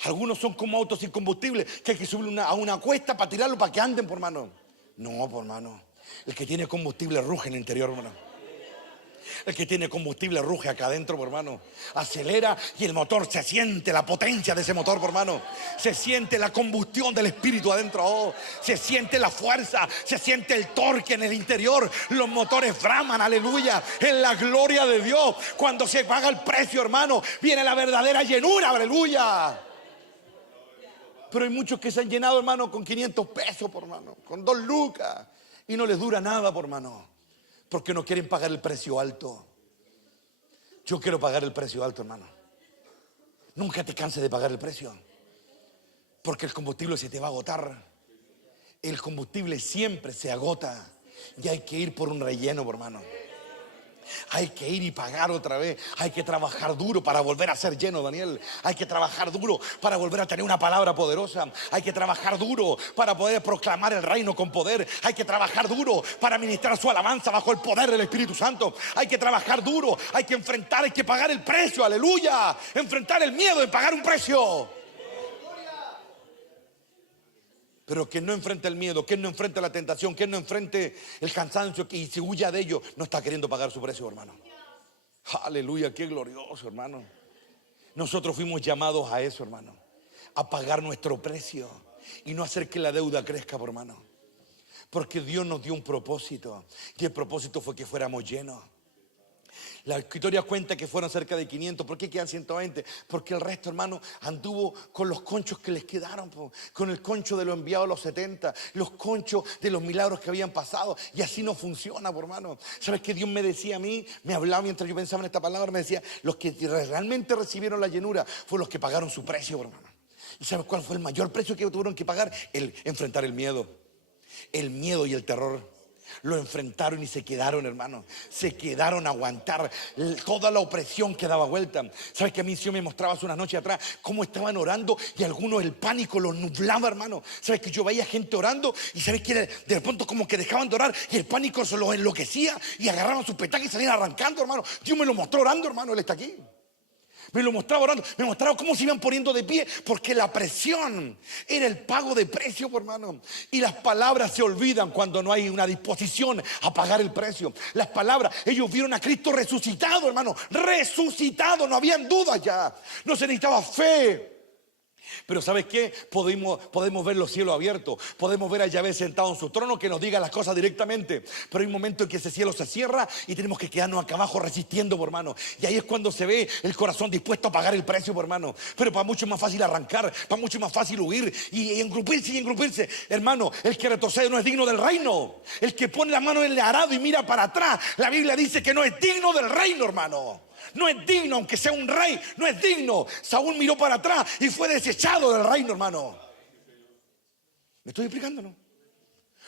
Algunos son como autos sin combustible, que hay que subir a una cuesta para tirarlo para que anden, por hermano. No, por hermano. El que tiene combustible ruge en el interior, hermano. El que tiene combustible ruge acá adentro, por hermano. Acelera y el motor, se siente la potencia de ese motor, por hermano. Se siente la combustión del espíritu adentro. Oh, se siente la fuerza, se siente el torque en el interior. Los motores braman, aleluya, en la gloria de Dios. Cuando se paga el precio, hermano, viene la verdadera llenura, aleluya. Pero hay muchos que se han llenado, hermano, con 500 pesos, por hermano, con 2 lucas, y no les dura nada, por hermano. Porque no quieren pagar el precio alto. Yo quiero pagar el precio alto, hermano. Nunca te canses de pagar el precio. Porque el combustible se te va a agotar. El combustible siempre se agota. Y hay que ir por un relleno, hermano. Hay que ir y pagar otra vez. Hay que trabajar duro para volver a ser lleno, Daniel. Hay que trabajar duro para volver a tener una palabra poderosa. Hay que trabajar duro para poder proclamar el reino con poder. Hay que trabajar duro para ministrar su alabanza bajo el poder del Espíritu Santo. Hay que trabajar duro. Hay que enfrentar, hay que pagar el precio, aleluya. Enfrentar el miedo de pagar un precio. Pero quien no enfrenta el miedo, quien no enfrenta la tentación, quien no enfrente el cansancio y se huya de ello, no está queriendo pagar su precio, hermano. Aleluya, qué glorioso, hermano. Nosotros fuimos llamados a eso, hermano. A pagar nuestro precio y no hacer que la deuda crezca, hermano. Porque Dios nos dio un propósito, y el propósito fue que fuéramos llenos. La escritura cuenta que fueron cerca de 500. ¿Por qué quedan 120? Porque el resto, hermano, anduvo con los conchos que les quedaron, con el concho de los enviados a los 70, los conchos de los milagros que habían pasado. Y así no funciona, hermano. ¿Sabes qué Dios me decía a mí? Me hablaba mientras yo pensaba en esta palabra. Me decía, los que realmente recibieron la llenura fueron los que pagaron su precio, hermano. ¿Y sabes cuál fue el mayor precio que tuvieron que pagar? El enfrentar el miedo. El miedo y el terror. Lo enfrentaron y se quedaron, hermano. Se quedaron a aguantar toda la opresión que daba vuelta. ¿Sabes que a mí Dios me mostraba hace una noche atrás cómo estaban orando y algunos el pánico los nublaba, hermano? ¿Sabes que yo veía gente orando y sabes que de pronto como que dejaban de orar y el pánico se los enloquecía y agarraban sus petacas y salían arrancando, hermano? Dios me lo mostró orando, hermano. Él está aquí. Me lo mostraba orando, me mostraba cómo se iban poniendo de pie, porque la presión era el pago de precio, hermano. Y las palabras se olvidan cuando no hay una disposición a pagar el precio. Las palabras, ellos vieron a Cristo resucitado, hermano, resucitado, no habían dudas ya. No se necesitaba fe. Pero ¿sabes qué? Podemos ver los cielos abiertos. Podemos ver a Yahvé sentado en su trono que nos diga las cosas directamente. Pero hay un momento en que ese cielo se cierra y tenemos que quedarnos acá abajo resistiendo, por hermano. Y ahí es cuando se ve el corazón dispuesto a pagar el precio, por hermano. Pero para mucho es más fácil arrancar, para mucho es más fácil huir y engrupirse. Hermano, el que retrocede no es digno del reino. El que pone la mano en el arado y mira para atrás, la Biblia dice que no es digno del reino, hermano. No es digno, aunque sea un rey, no es digno. Saúl miró para atrás y fue desechado del reino, hermano. ¿Me estoy explicando, no?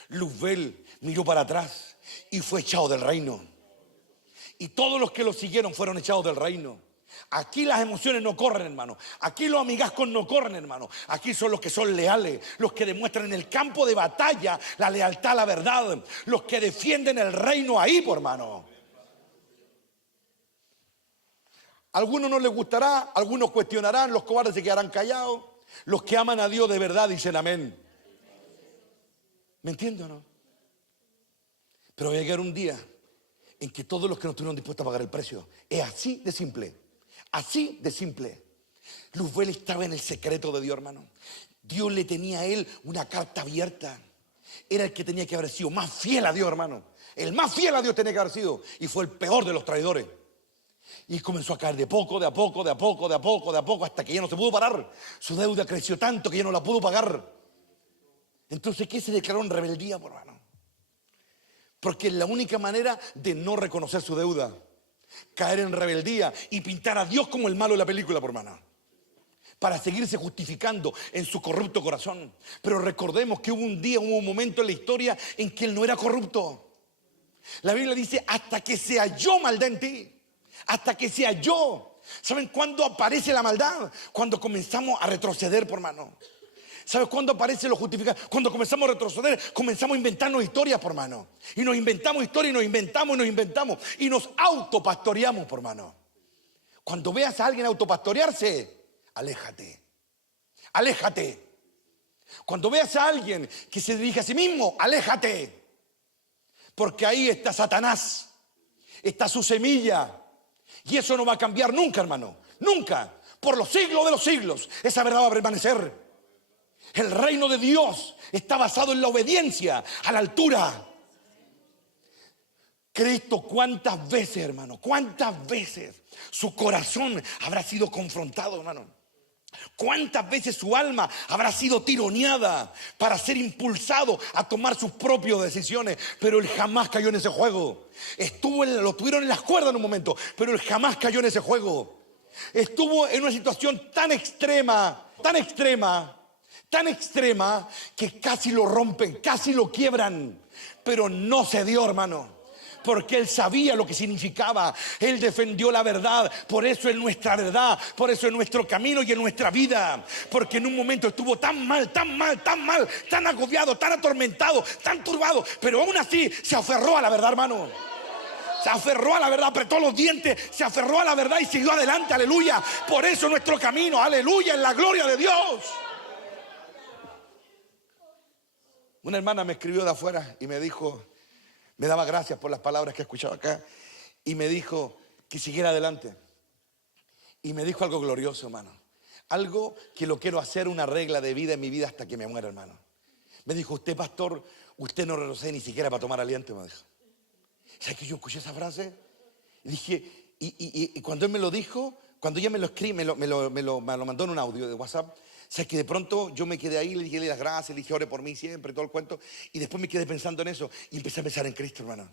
Luzbel miró para atrás y fue echado del reino. Y todos los que lo siguieron fueron echados del reino. Aquí las emociones no corren, hermano. Aquí los amigazcos no corren, hermano. Aquí son los que son leales, los que demuestran en el campo de batalla la lealtad a la verdad, los que defienden el reino ahí, por hermano. A algunos no les gustará, algunos cuestionarán, los cobardes se quedarán callados. Los que aman a Dios de verdad dicen amén. ¿Me entienden o no? Pero va a llegar un día en que todos los que no estuvieron dispuestos a pagar el precio, es así de simple, así de simple. Luzbel estaba en el secreto de Dios, hermano. Dios le tenía a él una carta abierta. Era el que tenía que haber sido más fiel a Dios, hermano. El más fiel a Dios tenía que haber sido. Y fue el peor de los traidores. Y comenzó a caer de poco, hasta que ya no se pudo parar. Su deuda creció tanto que ya no la pudo pagar. Entonces, ¿qué se declaró en rebeldía, por hermano? Porque es la única manera de no reconocer su deuda. Caer en rebeldía y pintar a Dios como el malo de la película, por hermano. Para seguirse justificando en su corrupto corazón. Pero recordemos que hubo un momento en la historia en que él no era corrupto. La Biblia dice, hasta que se halló maldad en ti. Hasta que se halló. ¿Saben cuándo aparece la maldad? Cuando comenzamos a retroceder, por hermano. ¿Sabes cuándo aparece lo justificado? Cuando comenzamos a retroceder, comenzamos a inventarnos historias, por hermano. Y nos inventamos historias y nos inventamos. Y nos autopastoreamos, por hermano. Cuando veas a alguien autopastorearse, aléjate. Aléjate. Cuando veas a alguien que se dirige a sí mismo, aléjate. Porque ahí está Satanás. Está su semilla. Y eso no va a cambiar nunca, hermano. Nunca. Por los siglos de los siglos. Esa verdad va a permanecer. El reino de Dios está basado en la obediencia, a la altura. Cristo, ¿cuántas veces, hermano? ¿Cuántas veces su corazón habrá sido confrontado, hermano? ¿Cuántas veces su alma habrá sido tironeada para ser impulsado a tomar sus propias decisiones? Pero él jamás cayó en ese juego. Lo tuvieron en las cuerdas en un momento, pero él jamás cayó en ese juego. Estuvo en una situación tan extrema, que casi lo rompen, casi lo quiebran. Pero no se dio, hermano. Porque él sabía lo que significaba. Él defendió la verdad. Por eso es nuestra verdad. Por eso es nuestro camino y en nuestra vida. Porque en un momento estuvo tan mal, tan agobiado, tan atormentado, tan turbado. Pero aún así se aferró a la verdad, hermano. Se aferró a la verdad, apretó los dientes, se aferró a la verdad y siguió adelante, aleluya. Por eso nuestro camino, aleluya, en la gloria de Dios. Una hermana me escribió de afuera y me dijo... Me daba gracias por las palabras que he escuchado acá. Y me dijo que siguiera adelante. Y me dijo algo glorioso, hermano. Algo que lo quiero hacer una regla de vida en mi vida hasta que me muera, hermano. Me dijo, usted, pastor, usted no retrocede ni siquiera para tomar aliento, me dijo. ¿Sabes que yo escuché esa frase? Y dije, y cuando él me lo dijo, cuando ella me lo escribe, me lo mandó en un audio de WhatsApp. O sea, que de pronto yo me quedé ahí, le dije las gracias, le dije ore por mí siempre, todo el cuento. Y después me quedé pensando en eso y empecé a pensar en Cristo, hermano.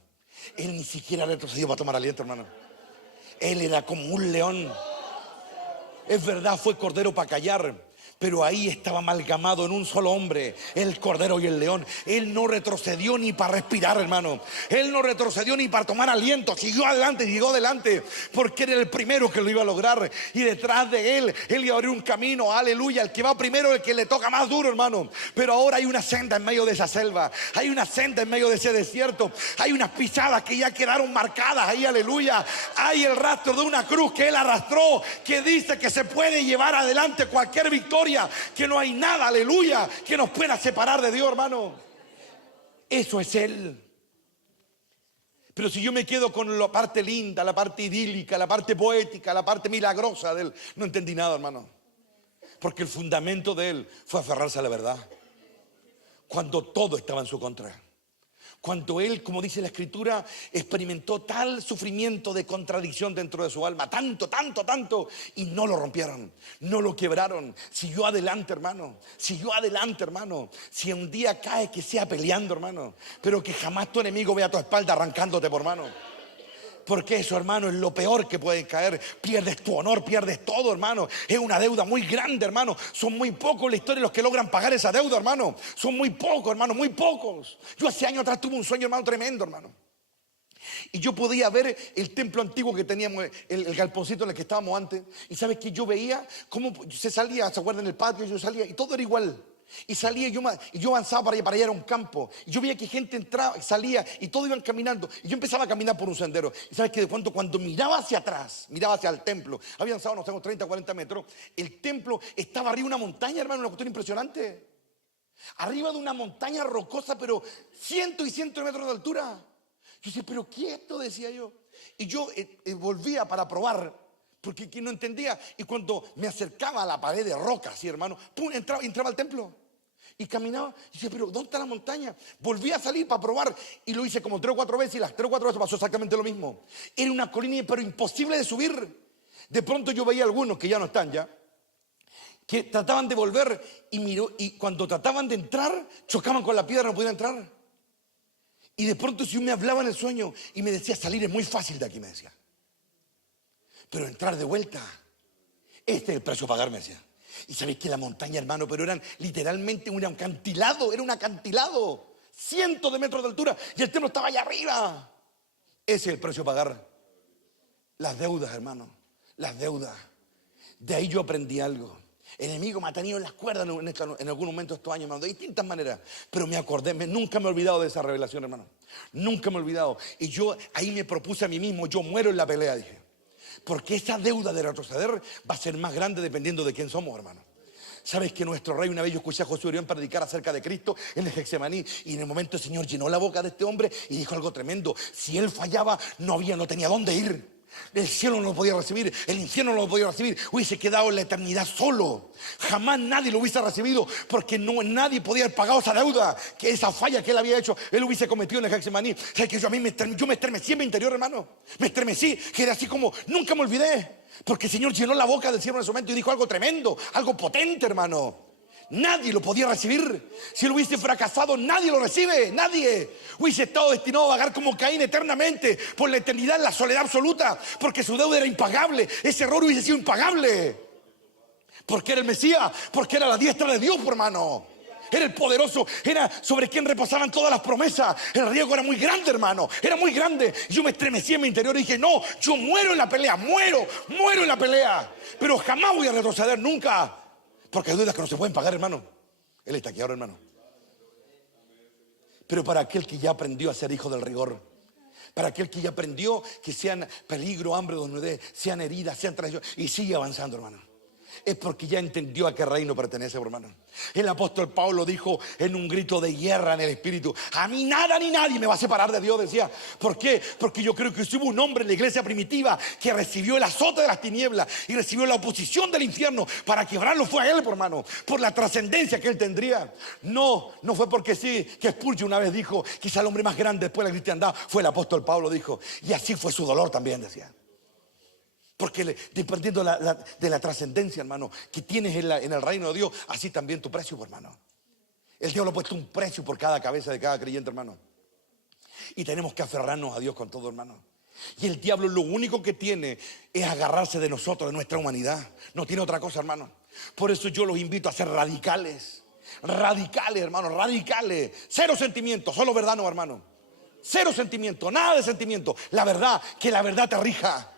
Él ni siquiera retrocedió para tomar aliento, hermano. Él era como un león. Es verdad, fue cordero para callar, Pero ahí estaba amalgamado en un solo hombre, el Cordero y el León. Él no retrocedió ni para respirar, hermano. Él no retrocedió ni para tomar aliento. Siguió adelante, llegó adelante, porque era el primero que lo iba a lograr. Y detrás de él iba a abrir un camino, aleluya. El que va primero, el que le toca más duro, hermano. Pero ahora hay una senda en medio de esa selva. Hay una senda en medio de ese desierto. Hay unas pisadas que ya quedaron marcadas ahí, aleluya. Hay el rastro de una cruz que él arrastró, que dice que se puede llevar adelante cualquier victoria, que no hay nada, aleluya, que nos pueda separar de Dios, hermano. Eso es Él. Pero si yo me quedo con la parte linda, la parte idílica, la parte poética, la parte milagrosa de Él, no entendí nada, hermano. Porque el fundamento de Él fue aferrarse a la verdad cuando todo estaba en su contra. Cuando Él, como dice la Escritura, experimentó tal sufrimiento de contradicción dentro de su alma, tanto, y no lo rompieron, no lo quebraron. Siguió adelante, hermano. Siguió adelante, hermano. Si un día cae, que sea peleando, hermano, pero que jamás tu enemigo vea tu espalda arrancándote, por mano. Porque eso, hermano, es lo peor que puede caer. Pierdes tu honor, pierdes todo, hermano. Es una deuda muy grande, hermano. Son muy pocos en la historia los que logran pagar esa deuda, hermano. Son muy pocos, hermano, muy pocos. Yo hace años atrás tuve un sueño, hermano, tremendo, hermano. Y yo podía ver el templo antiguo que teníamos, el galponcito en el que estábamos antes. Y sabes que yo veía cómo se salía, se acuerdan, en el patio, yo salía y todo era igual. Y salía y yo avanzaba para allá era un campo. Y yo veía que gente entraba, salía y todos iban caminando. Y yo empezaba a caminar por un sendero. Y sabes que de pronto cuando miraba hacia atrás, miraba hacia el templo, había avanzado, no sé, 30, 40 metros. El templo estaba arriba de una montaña, hermano, una cuestión impresionante. Arriba de una montaña rocosa, pero cientos y cientos de metros de altura. Yo decía, pero ¿qué es esto? Decía yo. Y yo volvía para probar, porque no entendía. Y cuando me acercaba a la pared de roca, así, hermano, pum, entraba al templo. Y caminaba y decía, pero ¿dónde está la montaña? Volví a salir para probar y lo hice como 3 o 4 veces y las 3 o 4 veces pasó exactamente lo mismo. Era una colina pero imposible de subir. De pronto yo veía algunos que ya no están ya, que trataban de volver y cuando trataban de entrar chocaban con la piedra, no podían entrar. Y de pronto si me hablaba en el sueño y me decía, salir es muy fácil de aquí, me decía, pero entrar de vuelta, este es el precio a pagar, me decía. Y sabéis que la montaña, hermano, pero eran literalmente un acantilado, era un acantilado, cientos de metros de altura, y el templo estaba allá arriba. Ese es el precio a pagar. Las deudas, hermano, las deudas. De ahí yo aprendí algo. El enemigo me ha tenido en las cuerdas en algún momento estos años, hermano, de distintas maneras. Pero me acordé, nunca me he olvidado de esa revelación, hermano. Nunca me he olvidado. Y yo ahí me propuse a mí mismo, yo muero en la pelea, dije. Porque esa deuda de retroceder va a ser más grande dependiendo de quién somos, hermano. Sabes que nuestro rey, una vez yo escuché a Josué Urián predicar acerca de Cristo en el Getsemaní, y en el momento el Señor llenó la boca de este hombre y dijo algo tremendo. Si él fallaba, no tenía dónde ir. El cielo no lo podía recibir, el infierno no lo podía recibir, hubiese quedado en la eternidad solo. Jamás nadie lo hubiese recibido, porque nadie podía haber pagado esa deuda, que esa falla que él había hecho, él hubiese cometido en el Getsemaní. ¿Sabes que yo me estremecí en mi interior, hermano? Me estremecí, que era así como, nunca me olvidé, porque el Señor llenó la boca del cielo en ese momento y dijo algo tremendo, algo potente, hermano. Nadie lo podía recibir. Si él hubiese fracasado, nadie lo recibe. Nadie. Hubiese estado destinado a vagar como Caín eternamente, por la eternidad en la soledad absoluta, porque su deuda era impagable. Ese error hubiese sido impagable. Porque era el Mesías, porque era la diestra de Dios, hermano. Era el poderoso, era sobre quien reposaban todas las promesas. El riesgo era muy grande, hermano, era muy grande. Yo me estremecí en mi interior y dije, no, yo muero en la pelea, muero en la pelea. Pero jamás voy a retroceder, nunca. Porque hay deudas que no se pueden pagar, hermano. Él está aquí ahora, hermano. Pero para aquel que ya aprendió a ser hijo del rigor, para aquel que ya aprendió que sean peligro, hambre, desnudez, sean heridas, sean traiciones, y sigue avanzando, hermano, es porque ya entendió a qué reino pertenece, hermano. El apóstol Pablo dijo en un grito de guerra en el espíritu, a mí nada ni nadie me va a separar de Dios, decía. ¿Por qué? Porque yo creo que si hubo un hombre en la iglesia primitiva que recibió el azote de las tinieblas y recibió la oposición del infierno para quebrarlo, fue a él, hermano, por la trascendencia que él tendría. No fue porque sí, que Spurgeon una vez dijo, quizá el hombre más grande después de la cristiandad fue el apóstol Pablo, dijo, y así fue su dolor también, decía. Porque dependiendo de la trascendencia, hermano, que tienes en el reino de Dios, así también tu precio, hermano. El diablo ha puesto un precio por cada cabeza de cada creyente, hermano. Y tenemos que aferrarnos a Dios con todo, hermano. Y el diablo lo único que tiene es agarrarse de nosotros, de nuestra humanidad. No tiene otra cosa, hermano. Por eso yo los invito a ser radicales. Radicales, hermano, radicales. Cero sentimientos, solo verdad, no, hermano. Cero sentimiento, nada de sentimiento. La verdad, que la verdad te rija.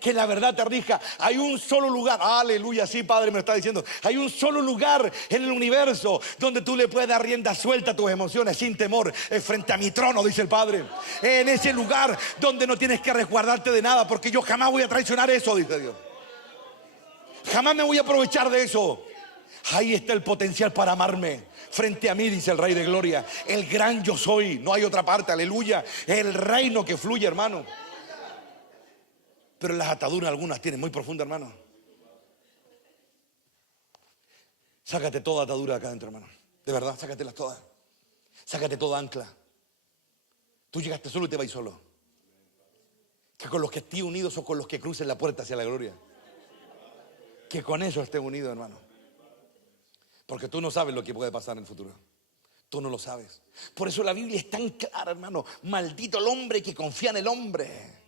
Que la verdad te rija. Hay un solo lugar, aleluya, sí, Padre me lo está diciendo. Hay un solo lugar en el universo donde tú le puedes dar rienda suelta a tus emociones sin temor. Frente a mi trono, dice el Padre. En ese lugar donde no tienes que resguardarte de nada, porque yo jamás voy a traicionar eso, dice Dios. Jamás me voy a aprovechar de eso. Ahí está el potencial para amarme. Frente a mí, dice el Rey de Gloria, el gran yo soy. No hay otra parte, aleluya. El reino que fluye, hermano. Pero las ataduras algunas tienen muy profunda, hermano. Sácate toda atadura de acá adentro, hermano. De verdad, sácatelas todas. Sácate toda ancla. Tú llegaste solo y te vas solo. Que con los que estés unidos o con los que crucen la puerta hacia la gloria. Que con eso estés unido, hermano. Porque tú no sabes lo que puede pasar en el futuro. Tú no lo sabes. Por eso la Biblia es tan clara, hermano. Maldito el hombre que confía en el hombre.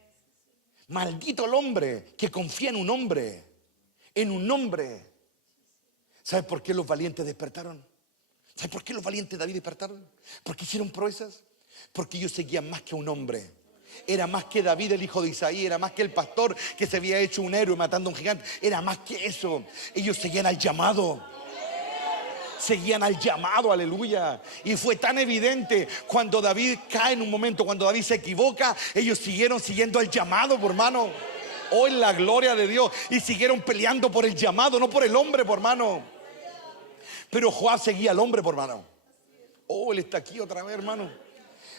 Maldito el hombre que confía en un hombre. En un hombre. ¿Sabes por qué los valientes despertaron? ¿Sabes por qué los valientes de David despertaron? Porque hicieron proezas. Porque ellos seguían más que un hombre. Era más que David, el hijo de Isaí. Era más que el pastor que se había hecho un héroe matando a un gigante. Era más que eso. Ellos seguían al llamado. Seguían al llamado, aleluya. Y fue tan evidente cuando David cae en un momento, cuando David se equivoca, ellos siguieron siguiendo el llamado, por hermano. Hoy la gloria de Dios. Y siguieron peleando por el llamado, no por el hombre, por hermano. Pero Joab seguía al hombre, por hermano. Oh, él está aquí otra vez, hermano.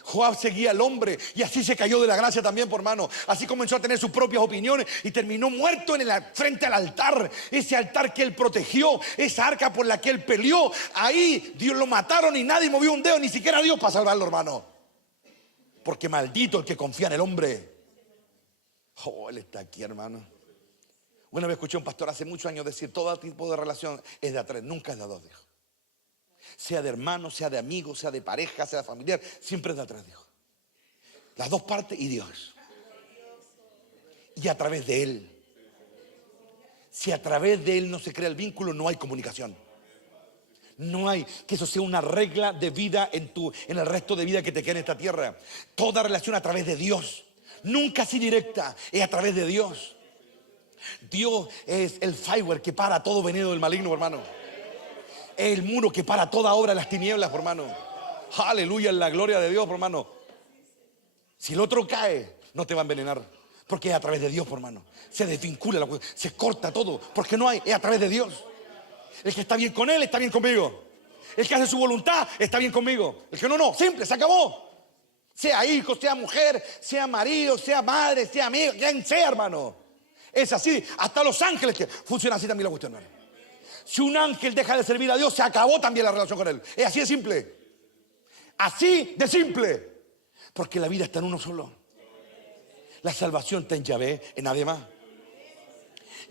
Joab seguía al hombre y así se cayó de la gracia también, por hermano. Así comenzó a tener sus propias opiniones y terminó muerto frente al altar. Ese altar que él protegió, esa arca por la que él peleó. Ahí Dios lo mataron y nadie movió un dedo, ni siquiera Dios, para salvarlo, hermano. Porque maldito el que confía en el hombre. Oh, él está aquí, hermano. Una vez escuché a un pastor hace muchos años decir: todo tipo de relación es de a tres, nunca es de a dos, dijo. Sea de hermano, sea de amigo, sea de pareja, sea de familiar, siempre es de a tres, dijo. Las dos partes y Dios. Y a través de Él. Si a través de Él no se crea el vínculo, no hay comunicación. No hay que eso sea una regla de vida en el resto de vida que te queda en esta tierra. Toda relación a través de Dios. Nunca así directa, es a través de Dios. Dios es el firewall que para todo veneno del maligno, hermano. Es el muro que para toda obra de las tinieblas, hermano. Aleluya, en la gloria de Dios, hermano. Si el otro cae, no te va a envenenar, porque es a través de Dios, hermano. Se desvincula, se corta todo, porque no hay, es a través de Dios. El que está bien con Él, está bien conmigo. El que hace su voluntad, está bien conmigo. El que no, simple, se acabó. Sea hijo, sea mujer, sea marido, sea madre, sea amigo, quien sea, hermano. Es así, hasta los ángeles que funciona así también la cuestión, hermano. Si un ángel deja de servir a Dios, se acabó también la relación con Él. Es así de simple. Así de simple. Porque la vida está en uno solo. La salvación está en Yahvé, en nadie más.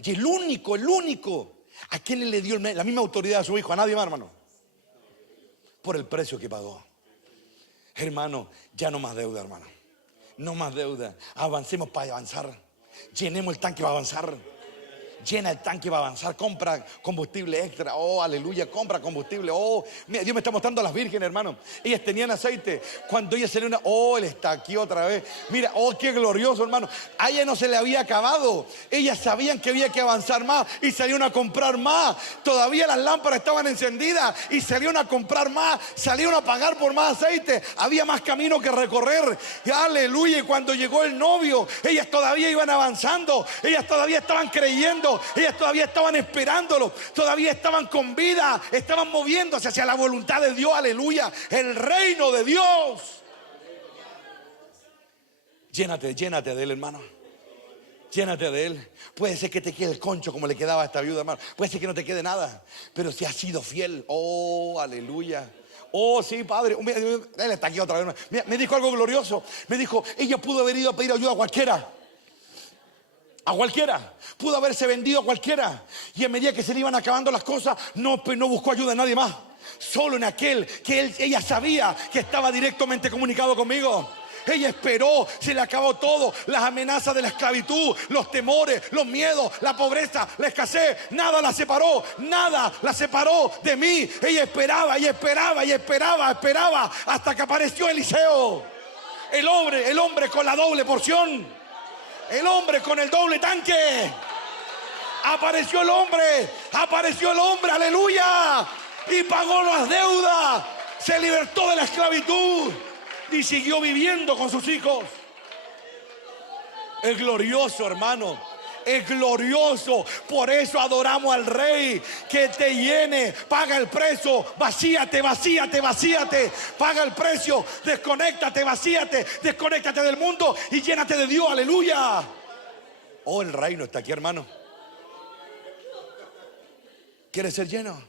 Y el único a quien Él le dio la misma autoridad a su hijo, a nadie más, hermano. Por el precio que pagó. Hermano, ya no más deuda, hermano. No más deuda. Avancemos para avanzar. Llenemos el tanque para avanzar. Llena el tanque va a avanzar, compra combustible extra, oh aleluya, compra combustible, oh, mira, Dios me está mostrando a las vírgenes, hermano. Ellas tenían aceite, cuando ella salió oh, Él está aquí otra vez, mira, oh, qué glorioso, hermano. A ella no se le había acabado, ellas sabían que había que avanzar más y salieron a comprar más. Todavía las lámparas estaban encendidas y salieron a comprar más, salieron a pagar por más aceite, había más camino que recorrer, aleluya. Y cuando llegó el novio, ellas todavía iban avanzando, ellas todavía estaban creyendo, ellas todavía estaban esperándolo, todavía estaban con vida, estaban moviéndose hacia la voluntad de Dios, aleluya, el reino de Dios. Llénate de Él, hermano. Llénate de Él. Puede ser que te quede el concho como le quedaba a esta viuda, hermano. Puede ser que no te quede nada, pero si has sido fiel, oh, aleluya. Oh, sí, Padre. Él está aquí otra vez. Me dijo algo glorioso. Me dijo, ella pudo haber ido a pedir ayuda a cualquiera. A cualquiera, pudo haberse vendido a cualquiera. Y a medida que se le iban acabando las cosas, no buscó ayuda a nadie más. Solo en aquel que ella sabía que estaba directamente comunicado conmigo. Ella esperó, se le acabó todo. Las amenazas de la esclavitud, los temores, los miedos, la pobreza, la escasez, nada la separó, nada la separó de mí. Ella esperaba y esperaba y esperaba hasta que apareció Eliseo. El hombre con la doble porción, el hombre con el doble tanque. Apareció el hombre, aleluya, y pagó las deudas, se libertó de la esclavitud y siguió viviendo con sus hijos. Es glorioso, hermano, es glorioso. Por eso adoramos al Rey. Que te llene, paga el precio, vacíate, paga el precio, desconéctate, desconéctate del mundo y llénate de Dios, aleluya. Oh, el reino está aquí, hermano. ¿Quieres ser lleno?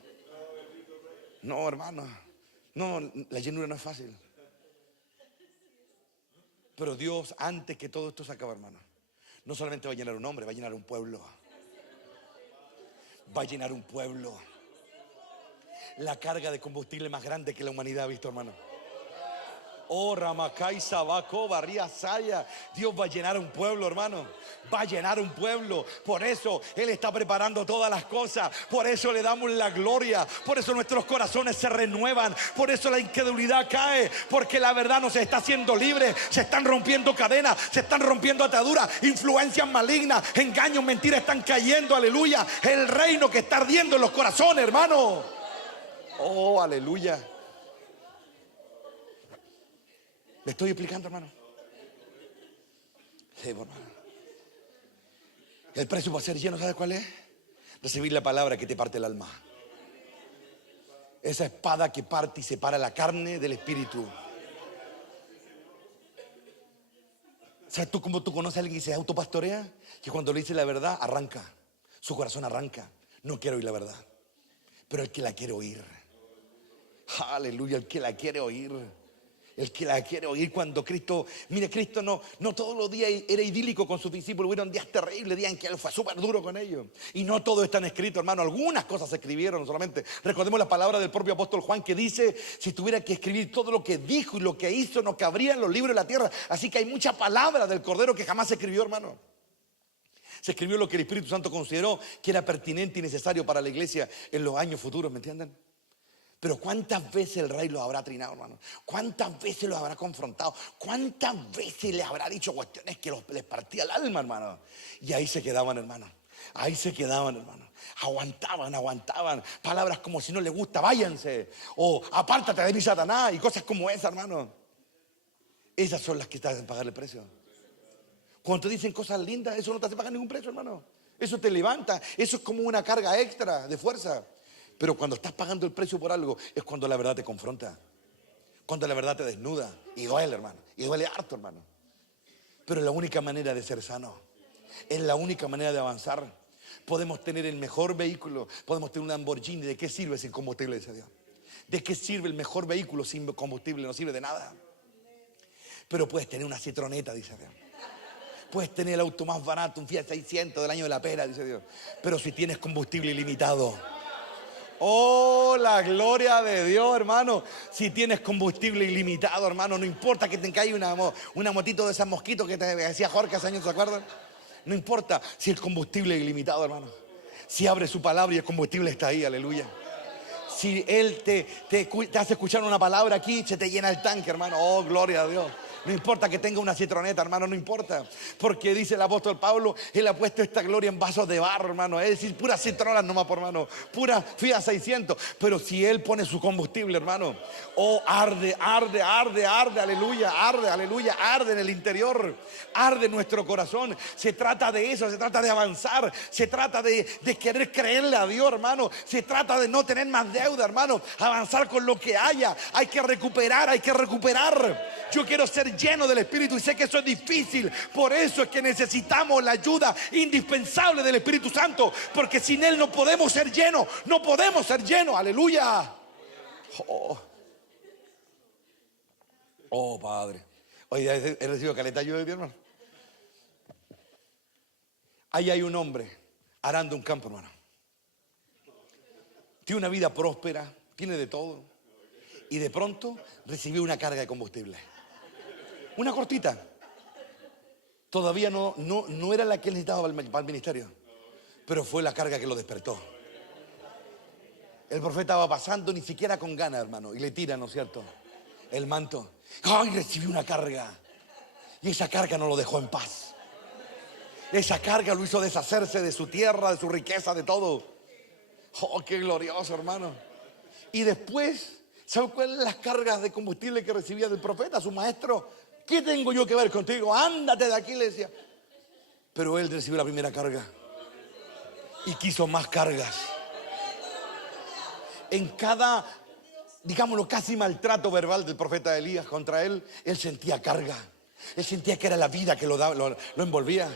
No, hermano. No, la llenura no es fácil. Pero Dios, antes que todo esto se acabe, hermano, no solamente va a llenar un hombre, va a llenar un pueblo. Va a llenar un pueblo. La carga de combustible más grande que la humanidad ha visto, hermano. Oh, Ramacay, Sabaco, Barría, Saya. Dios va a llenar un pueblo, hermano. Va a llenar un pueblo. Por eso Él está preparando todas las cosas. Por eso le damos la gloria. Por eso nuestros corazones se renuevan. Por eso la incredulidad cae. Porque la verdad nos está haciendo libre. Se están rompiendo cadenas. Se están rompiendo ataduras. Influencias malignas. Engaños, mentiras están cayendo. Aleluya. El reino que está ardiendo en los corazones, hermano. Oh, aleluya. ¿Le estoy explicando, hermano? Sí, hermano. El precio para ser lleno, ¿sabes cuál es? Recibir la palabra que te parte el alma. Esa espada que parte y separa la carne del espíritu. ¿Sabes tú cómo tú conoces a alguien que se autopastorea? Que cuando le dice la verdad, arranca. Su corazón arranca. No quiero oír la verdad, pero el que la quiere oír. Aleluya, el que la quiere oír. El que la quiere oír. Cuando Cristo, mire, Cristo no todos los días era idílico con sus discípulos. Hubieron días terribles, días en que Él fue súper duro con ellos. Y no todo está escrito, hermano. Algunas cosas se escribieron solamente. Recordemos las palabras del propio apóstol Juan, que dice: si tuviera que escribir todo lo que dijo y lo que hizo, no cabría en los libros de la tierra. Así que hay mucha palabra del Cordero que jamás se escribió, hermano. Se escribió lo que el Espíritu Santo consideró que era pertinente y necesario para la iglesia en los años futuros, ¿me entienden? Pero ¿cuántas veces el rey los habrá trinado, hermano? ¿Cuántas veces los habrá confrontado? ¿Cuántas veces les habrá dicho cuestiones que les partía el alma, hermano? Y ahí se quedaban, hermano. Ahí se quedaban, hermano. Aguantaban. Palabras como: si no les gusta, váyanse. O apártate de mí, Satanás. Y cosas como esa, hermano. Esas son las que te hacen pagar el precio. Cuando te dicen cosas lindas, eso no te hace pagar ningún precio, hermano. Eso te levanta. Eso es como una carga extra de fuerza. Pero cuando estás pagando el precio por algo, es cuando la verdad te confronta. Cuando la verdad te desnuda. Y duele, hermano. Y duele harto, hermano. Pero es la única manera de ser sano. Es la única manera de avanzar. Podemos tener el mejor vehículo. Podemos tener un Lamborghini. ¿De qué sirve sin combustible, dice Dios? ¿De qué sirve el mejor vehículo sin combustible? No sirve de nada. Pero puedes tener una Citroneta, dice Dios. Puedes tener el auto más barato, un Fiat 600 del año de la pera, dice Dios. Pero si tienes combustible ilimitado. Oh, la gloria de Dios, hermano. Si tienes combustible ilimitado, hermano, no importa que te caiga una motito de esas mosquitos que te decía Jorge hace años, ¿se acuerdan? No importa si el combustible es ilimitado, hermano. Si abre su palabra y el combustible está ahí, aleluya. Si Él te hace escuchar una palabra aquí, se te llena el tanque, hermano. Oh, gloria a Dios. No importa que tenga una citroneta, hermano, no importa. Porque dice el apóstol Pablo, Él ha puesto esta gloria en vasos de barro, hermano. Es decir, puras citronas nomás, por hermano. Pura Fiat 600. Pero si Él pone su combustible, hermano, oh, arde, aleluya, arde en el interior. Arde en nuestro corazón. Se trata de eso, se trata de avanzar. Se trata de querer creerle a Dios, hermano. Se trata de no tener más deuda, hermano. Avanzar con lo que haya. Hay que recuperar. Yo quiero ser lleno del Espíritu y sé que eso es difícil. Por eso es que necesitamos la ayuda indispensable del Espíritu Santo, porque sin Él no podemos ser llenos. Aleluya. Oh, Padre. Hoy he recibido caleta yo de mi hermano. Ahí hay un hombre arando un campo, hermano. Tiene una vida próspera, tiene de todo. Y de pronto recibió una carga de combustible. Una cortita. Todavía no era la que él necesitaba para el ministerio, pero fue la carga que lo despertó. El profeta va pasando ni siquiera con ganas, hermano, y le tira, ¿no es cierto?, el manto. ¡Ay! Recibió una carga. Y esa carga no lo dejó en paz. Esa carga lo hizo deshacerse de su tierra, de su riqueza, de todo. ¡Oh, qué glorioso, hermano! Y después, ¿sabe cuáles son las cargas de combustible que recibía del profeta, su maestro? ¿Qué tengo yo que ver contigo? Ándate de aquí, le decía. Pero él recibió la primera carga y quiso más cargas. En cada, digámoslo, casi maltrato verbal del profeta Elías contra él, él sentía carga. Él sentía que era la vida que lo envolvía.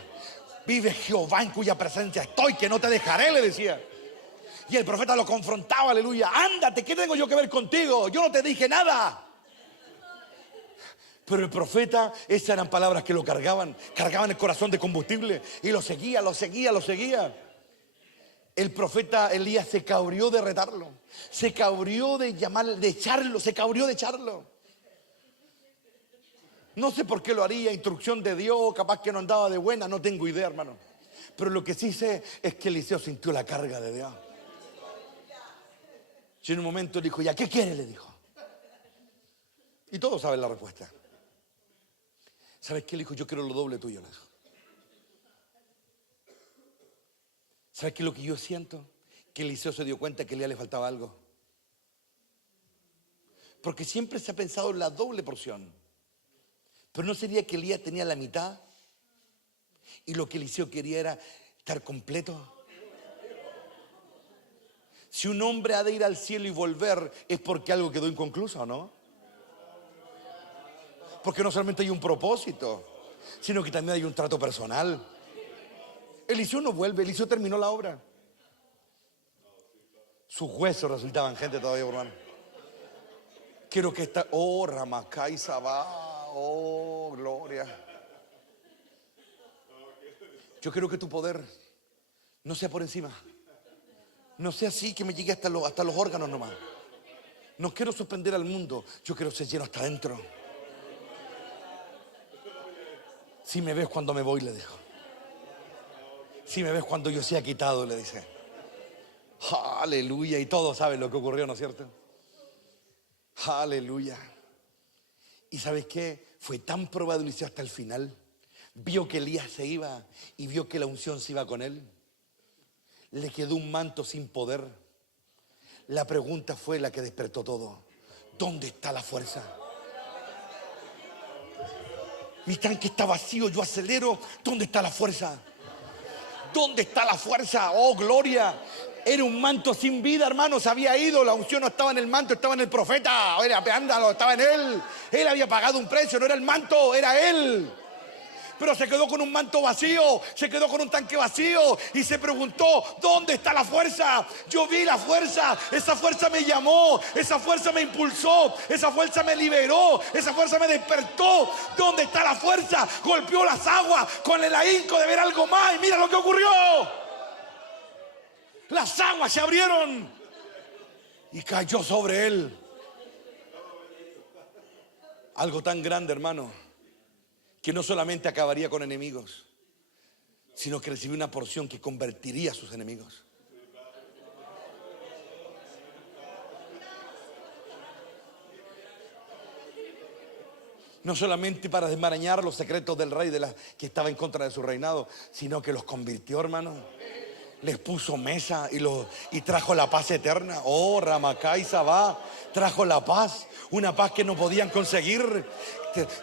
Vive Jehová en cuya presencia estoy, que no te dejaré, le decía. Y el profeta lo confrontaba, aleluya. Ándate, ¿qué tengo yo que ver contigo? Yo no te dije nada. Pero el profeta, esas eran palabras que lo cargaban el corazón de combustible. Y lo seguía. El profeta Elías se cabrió de retarlo, se cabrió de echarlo. No sé por qué lo haría, instrucción de Dios, capaz que no andaba de buena, no tengo idea, hermano. Pero lo que sí sé es que Eliseo sintió la carga de Dios. Y en un momento dijo, ¿ya qué quiere?, le dijo. Y todos saben la respuesta. ¿Sabes qué? Le dijo, yo quiero lo doble tuyo, le dijo. ¿Sabes qué es lo que yo siento? Que Eliseo se dio cuenta que a Elías le faltaba algo. Porque siempre se ha pensado en la doble porción. Pero ¿no sería que Elías tenía la mitad? Y lo que Eliseo quería era estar completo. Si un hombre ha de ir al cielo y volver, es porque algo quedó inconcluso, ¿no? Porque no solamente hay un propósito, sino que también hay un trato personal. Eliseo no vuelve, Eliseo terminó la obra. Sus huesos resultaban gente todavía, hermano. Quiero que esta, oh, Ramacay Sabá, oh, gloria. Yo quiero que tu poder no sea por encima. No sea así que me llegue hasta los órganos nomás. No quiero suspender al mundo, yo quiero ser lleno hasta adentro. Si me ves cuando me voy, le dijo. Si me ves cuando yo sea quitado, le dice. Aleluya. Y todos saben lo que ocurrió, ¿no es cierto? Aleluya. ¿Y sabes qué? Fue tan probado Eliseo hasta el final. Vio que Elías se iba y vio que la unción se iba con él. Le quedó un manto sin poder. La pregunta fue la que despertó todo. ¿Dónde está la fuerza? Mi tanque está vacío, yo acelero. ¿Dónde está la fuerza? ¿Dónde está la fuerza? Oh, gloria. Era un manto sin vida, hermano. Se había ido, la unción no estaba en el manto, estaba en el profeta. Estaba en él. Él había pagado un precio, no era el manto, era él. Pero se quedó con un manto vacío, se quedó con un tanque vacío y se preguntó, ¿dónde está la fuerza? Yo vi la fuerza, esa fuerza me llamó, esa fuerza me impulsó, esa fuerza me liberó, esa fuerza me despertó. ¿Dónde está la fuerza? Golpeó las aguas con el ahínco de ver algo más y mira lo que ocurrió. Las aguas se abrieron y cayó sobre él algo tan grande, hermano, que no solamente acabaría con enemigos, sino que recibió una porción que convertiría a sus enemigos. No solamente para desmarañar los secretos del rey que estaba en contra de su reinado, sino que los convirtió, hermano. Les puso mesa y trajo la paz eterna. Oh, Ramacay Sabá, trajo la paz, una paz que no podían conseguir.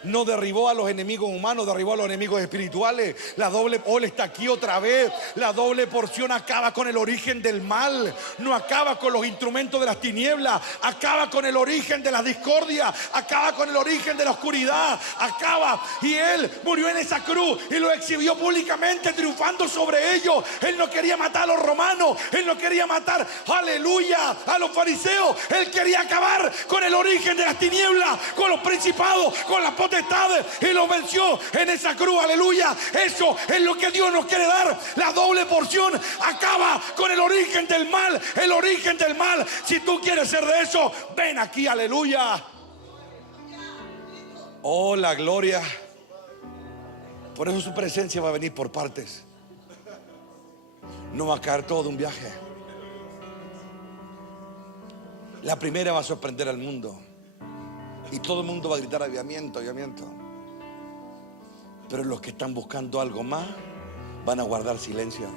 No derribó a los enemigos humanos, derribó a los enemigos espirituales. La doble ola está aquí otra vez. La doble porción acaba con el origen del mal. No acaba con los instrumentos de las tinieblas. Acaba con el origen de la discordia. Acaba con el origen de la oscuridad. Acaba. Y él murió en esa cruz y lo exhibió públicamente, triunfando sobre ellos. Él no quería matar a los romanos. Él no quería matar, aleluya, a los fariseos. Él quería acabar con el origen de las tinieblas, con los principados, con las potestades, y lo venció en esa cruz, aleluya. Eso es lo que Dios nos quiere dar. La doble porción acaba con el origen del mal. El origen del mal. Si tú quieres ser de eso, ven aquí, aleluya. Oh, la gloria. Por eso su presencia va a venir por partes. No va a caer todo de un viaje. La primera va a sorprender al mundo. Y todo el mundo va a gritar avivamiento, avivamiento. Pero los que están buscando algo más van a guardar silencio.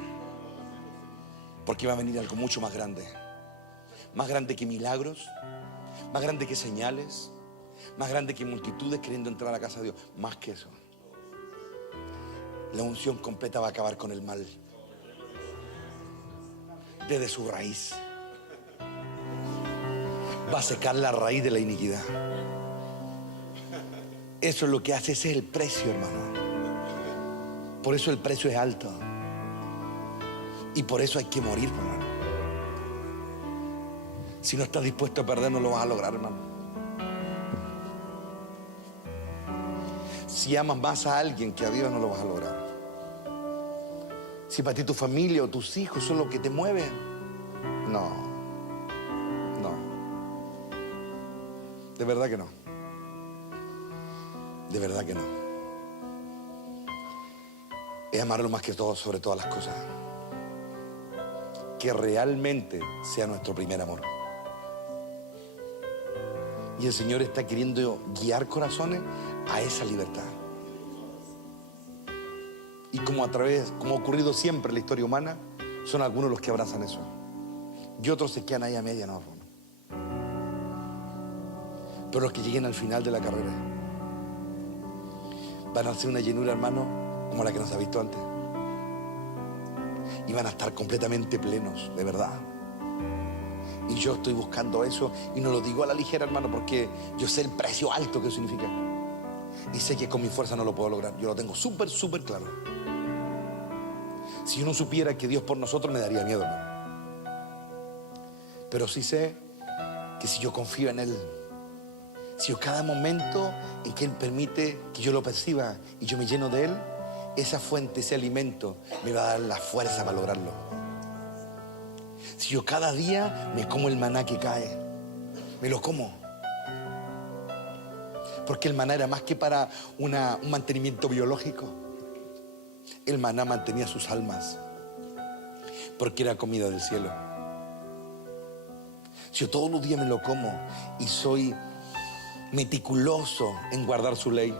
Porque va a venir algo mucho más grande. Más grande que milagros. Más grande que señales. Más grande que multitudes queriendo entrar a la casa de Dios. Más que eso. La unción completa va a acabar con el mal. Desde su raíz. Va a secar la raíz de la iniquidad. Eso es lo que hace. Ese es el precio, hermano. Por eso el precio es alto. Y por eso hay que morir, hermano. Si no estás dispuesto a perder, no lo vas a lograr, hermano. Si amas más a alguien que a Dios, no lo vas a lograr. Si para ti tu familia o tus hijos son lo que te mueven, no. De verdad que no. De verdad que no. Es amarlo más que todo, sobre todas las cosas. Que realmente sea nuestro primer amor. Y el Señor está queriendo guiar corazones a esa libertad. Y como ha ocurrido siempre en la historia humana, son algunos los que abrazan eso. Y otros se quedan ahí a media, no. Pero los que lleguen al final de la carrera van a hacer una llenura, hermano, como la que nos ha visto antes. Y van a estar completamente plenos, de verdad. Y yo estoy buscando eso, y no lo digo a la ligera, hermano, porque yo sé el precio alto que significa. Y sé que con mi fuerza no lo puedo lograr. Yo lo tengo súper claro. Si yo no supiera que Dios por nosotros, me daría miedo, hermano. Pero sí sé que si yo confío en Él, si yo cada momento en que Él permite que yo lo perciba y yo me lleno de Él, esa fuente, ese alimento me va a dar la fuerza para lograrlo. Si yo cada día me como el maná que cae, me lo como. Porque el maná era más que para un mantenimiento biológico. El maná mantenía sus almas. Porque era comida del cielo. Si yo todos los días me lo como y soy meticuloso en guardar su ley,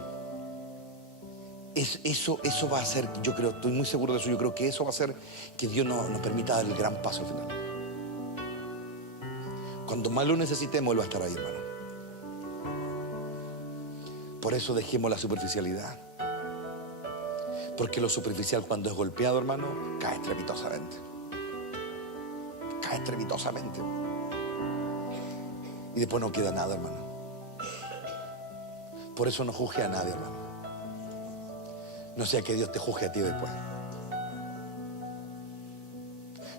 eso va a hacer, yo creo, estoy muy seguro de eso, yo creo que eso va a hacer que Dios nos permita dar el gran paso al final. Cuando más lo necesitemos, Él va a estar ahí, hermano. Por eso dejemos la superficialidad. Porque lo superficial, cuando es golpeado, hermano, cae estrepitosamente. Cae estrepitosamente. Y después no queda nada, hermano. Por eso no juzgue a nadie, hermano. No sea que Dios te juzgue a ti después.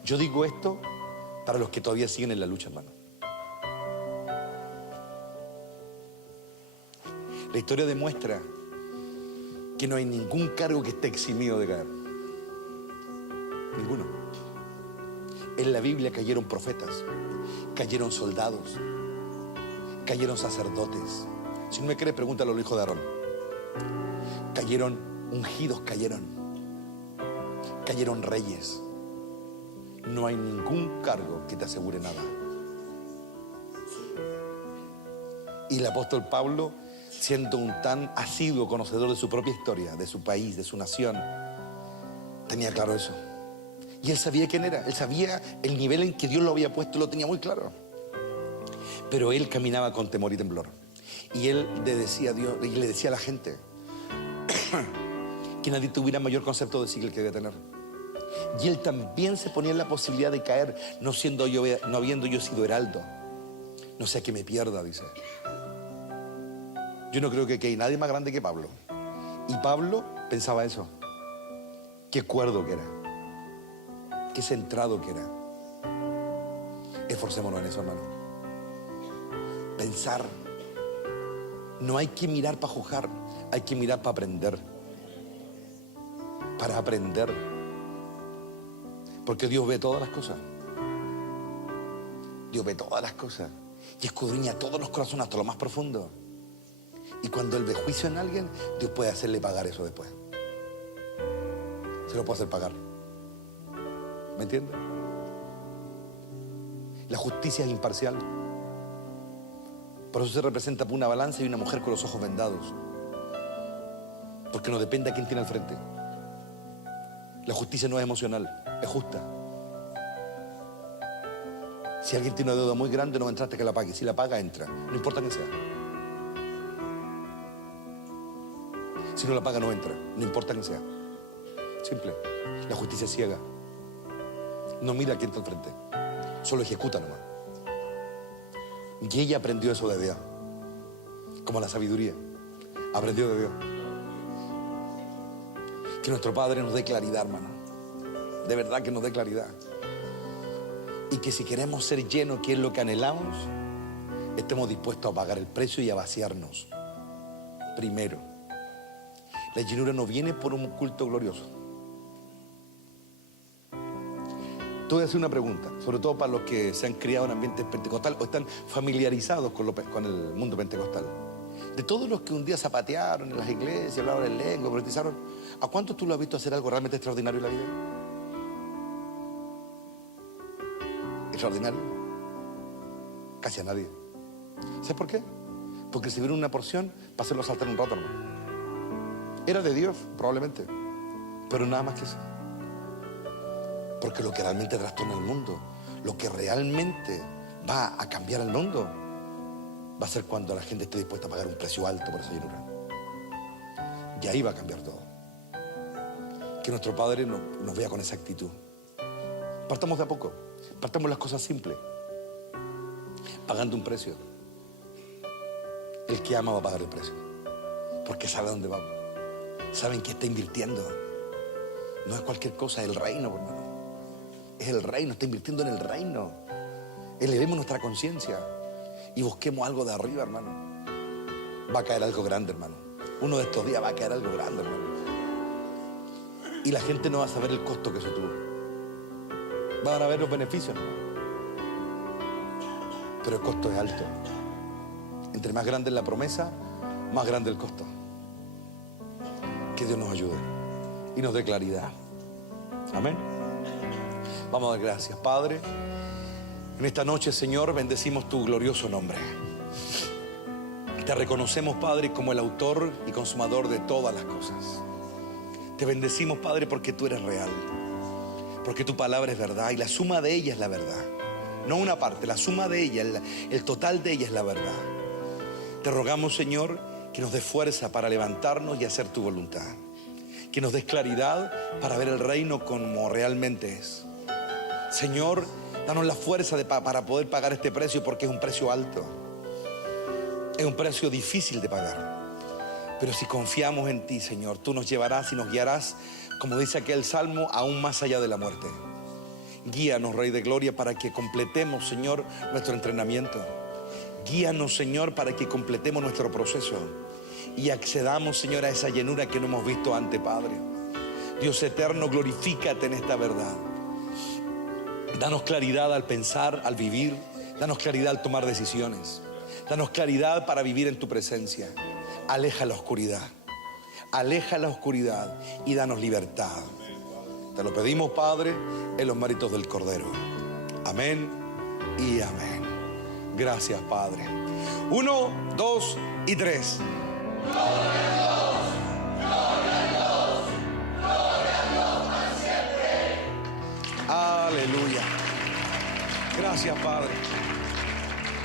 Yo digo esto para los que todavía siguen en la lucha, hermano. La historia demuestra que no hay ningún cargo que esté eximido de caer. Ninguno. En la Biblia cayeron profetas, cayeron soldados, cayeron sacerdotes. Si no me crees, pregúntalo a los hijos de Aarón. Cayeron ungidos, cayeron reyes. No hay ningún cargo que te asegure nada. Y el apóstol Pablo, siendo un tan asiduo conocedor de su propia historia, de su país, de su nación, tenía claro eso. Y él sabía quién era, él sabía el nivel en que Dios lo había puesto, lo tenía muy claro. Pero él caminaba con temor y temblor. Y él le decía a Dios, y le decía a la gente que nadie tuviera mayor concepto de sí que él quería tener. Y él también se ponía en la posibilidad de caer, no habiendo yo sido heraldo. No sea que me pierda, dice. Yo no creo que hay nadie más grande que Pablo. Y Pablo pensaba eso. Qué cuerdo que era. Qué centrado que era. Esforcémonos en eso, hermano. Pensar. No hay que mirar para juzgar, hay que mirar para aprender. Para aprender. Porque Dios ve todas las cosas. Dios ve todas las cosas. Y escudriña todos los corazones hasta lo más profundo. Y cuando Él ve juicio en alguien, Dios puede hacerle pagar eso después. Se lo puede hacer pagar. ¿Me entiendes? La justicia es imparcial. Por eso se representa por una balanza y una mujer con los ojos vendados. Porque no depende a quién tiene al frente. La justicia no es emocional, es justa. Si alguien tiene una deuda muy grande, no entra hasta que la pague. Si la paga, entra. No importa quién sea. Si no la paga, no entra. No importa quién sea. Simple. La justicia es ciega. No mira a quién está al frente. Solo ejecuta nomás. Y ella aprendió eso de Dios. Como la sabiduría. Aprendió de Dios. Que nuestro Padre nos dé claridad, hermano. De verdad que nos dé claridad. Y que si queremos ser llenos, que es lo que anhelamos, estemos dispuestos a pagar el precio y a vaciarnos. Primero. La llenura no viene por un culto glorioso. Te voy a hacer una pregunta, sobre todo para los que se han criado en ambientes pentecostal o están familiarizados con el mundo pentecostal. De todos los que un día zapatearon en las iglesias, hablaron en lengua, profetizaron, ¿a cuántos tú lo has visto hacer algo realmente extraordinario en la vida? ¿Extraordinario? Casi a nadie. ¿Sabes por qué? Porque recibieron una porción para hacerlo saltar un rato, hermano. Era de Dios, probablemente, pero nada más que eso. Porque lo que realmente trastorna el mundo, lo que realmente va a cambiar el mundo, va a ser cuando la gente esté dispuesta a pagar un precio alto por esa llenura. Y ahí va a cambiar todo. Que nuestro Padre nos vea con esa actitud. Partamos de a poco. Partamos las cosas simples. Pagando un precio. El que ama va a pagar el precio. Porque sabe a dónde vamos. Saben que está invirtiendo. No es cualquier cosa, es el reino, hermano. Es el reino, está invirtiendo en el reino. Elevemos nuestra conciencia y busquemos algo de arriba, hermano. Va a caer algo grande, hermano. Uno de estos días va a caer algo grande, hermano. Y la gente no va a saber el costo que eso tuvo. Van a ver los beneficios, ¿no? Pero el costo es alto. Entre más grande es la promesa, más grande el costo. Que Dios nos ayude y nos dé claridad. Amén. Vamos a dar gracias, Padre. En esta noche, Señor, bendecimos tu glorioso nombre. Te reconocemos, Padre, como el autor y consumador de todas las cosas. Te bendecimos, Padre, porque tú eres real. Porque tu palabra es verdad y la suma de ella es la verdad. No una parte, la suma de ella, el total de ella es la verdad. Te rogamos, Señor, que nos des fuerza para levantarnos y hacer tu voluntad. Que nos des claridad para ver el reino como realmente es. Señor, danos la fuerza para poder pagar este precio, porque es un precio alto. Es un precio difícil de pagar. Pero si confiamos en ti, Señor, tú nos llevarás y nos guiarás, como dice aquel salmo, aún más allá de la muerte. Guíanos, Rey de Gloria, para que completemos, Señor, nuestro entrenamiento. Guíanos, Señor, para que completemos nuestro proceso y accedamos, Señor, a esa llenura que no hemos visto antes, Padre. Dios eterno, glorifícate en esta verdad. Danos claridad al pensar, al vivir. Danos claridad al tomar decisiones. Danos claridad para vivir en tu presencia. Aleja la oscuridad. Aleja la oscuridad y danos libertad. Te lo pedimos, Padre, en los méritos del Cordero. Amén y amén. Gracias, Padre. 1, 2 y 3. Gloria a Dios, gloria a Dios, gloria a Dios para siempre. Aleluya. Gracias, Padre.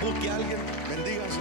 Busque a alguien, bendígase.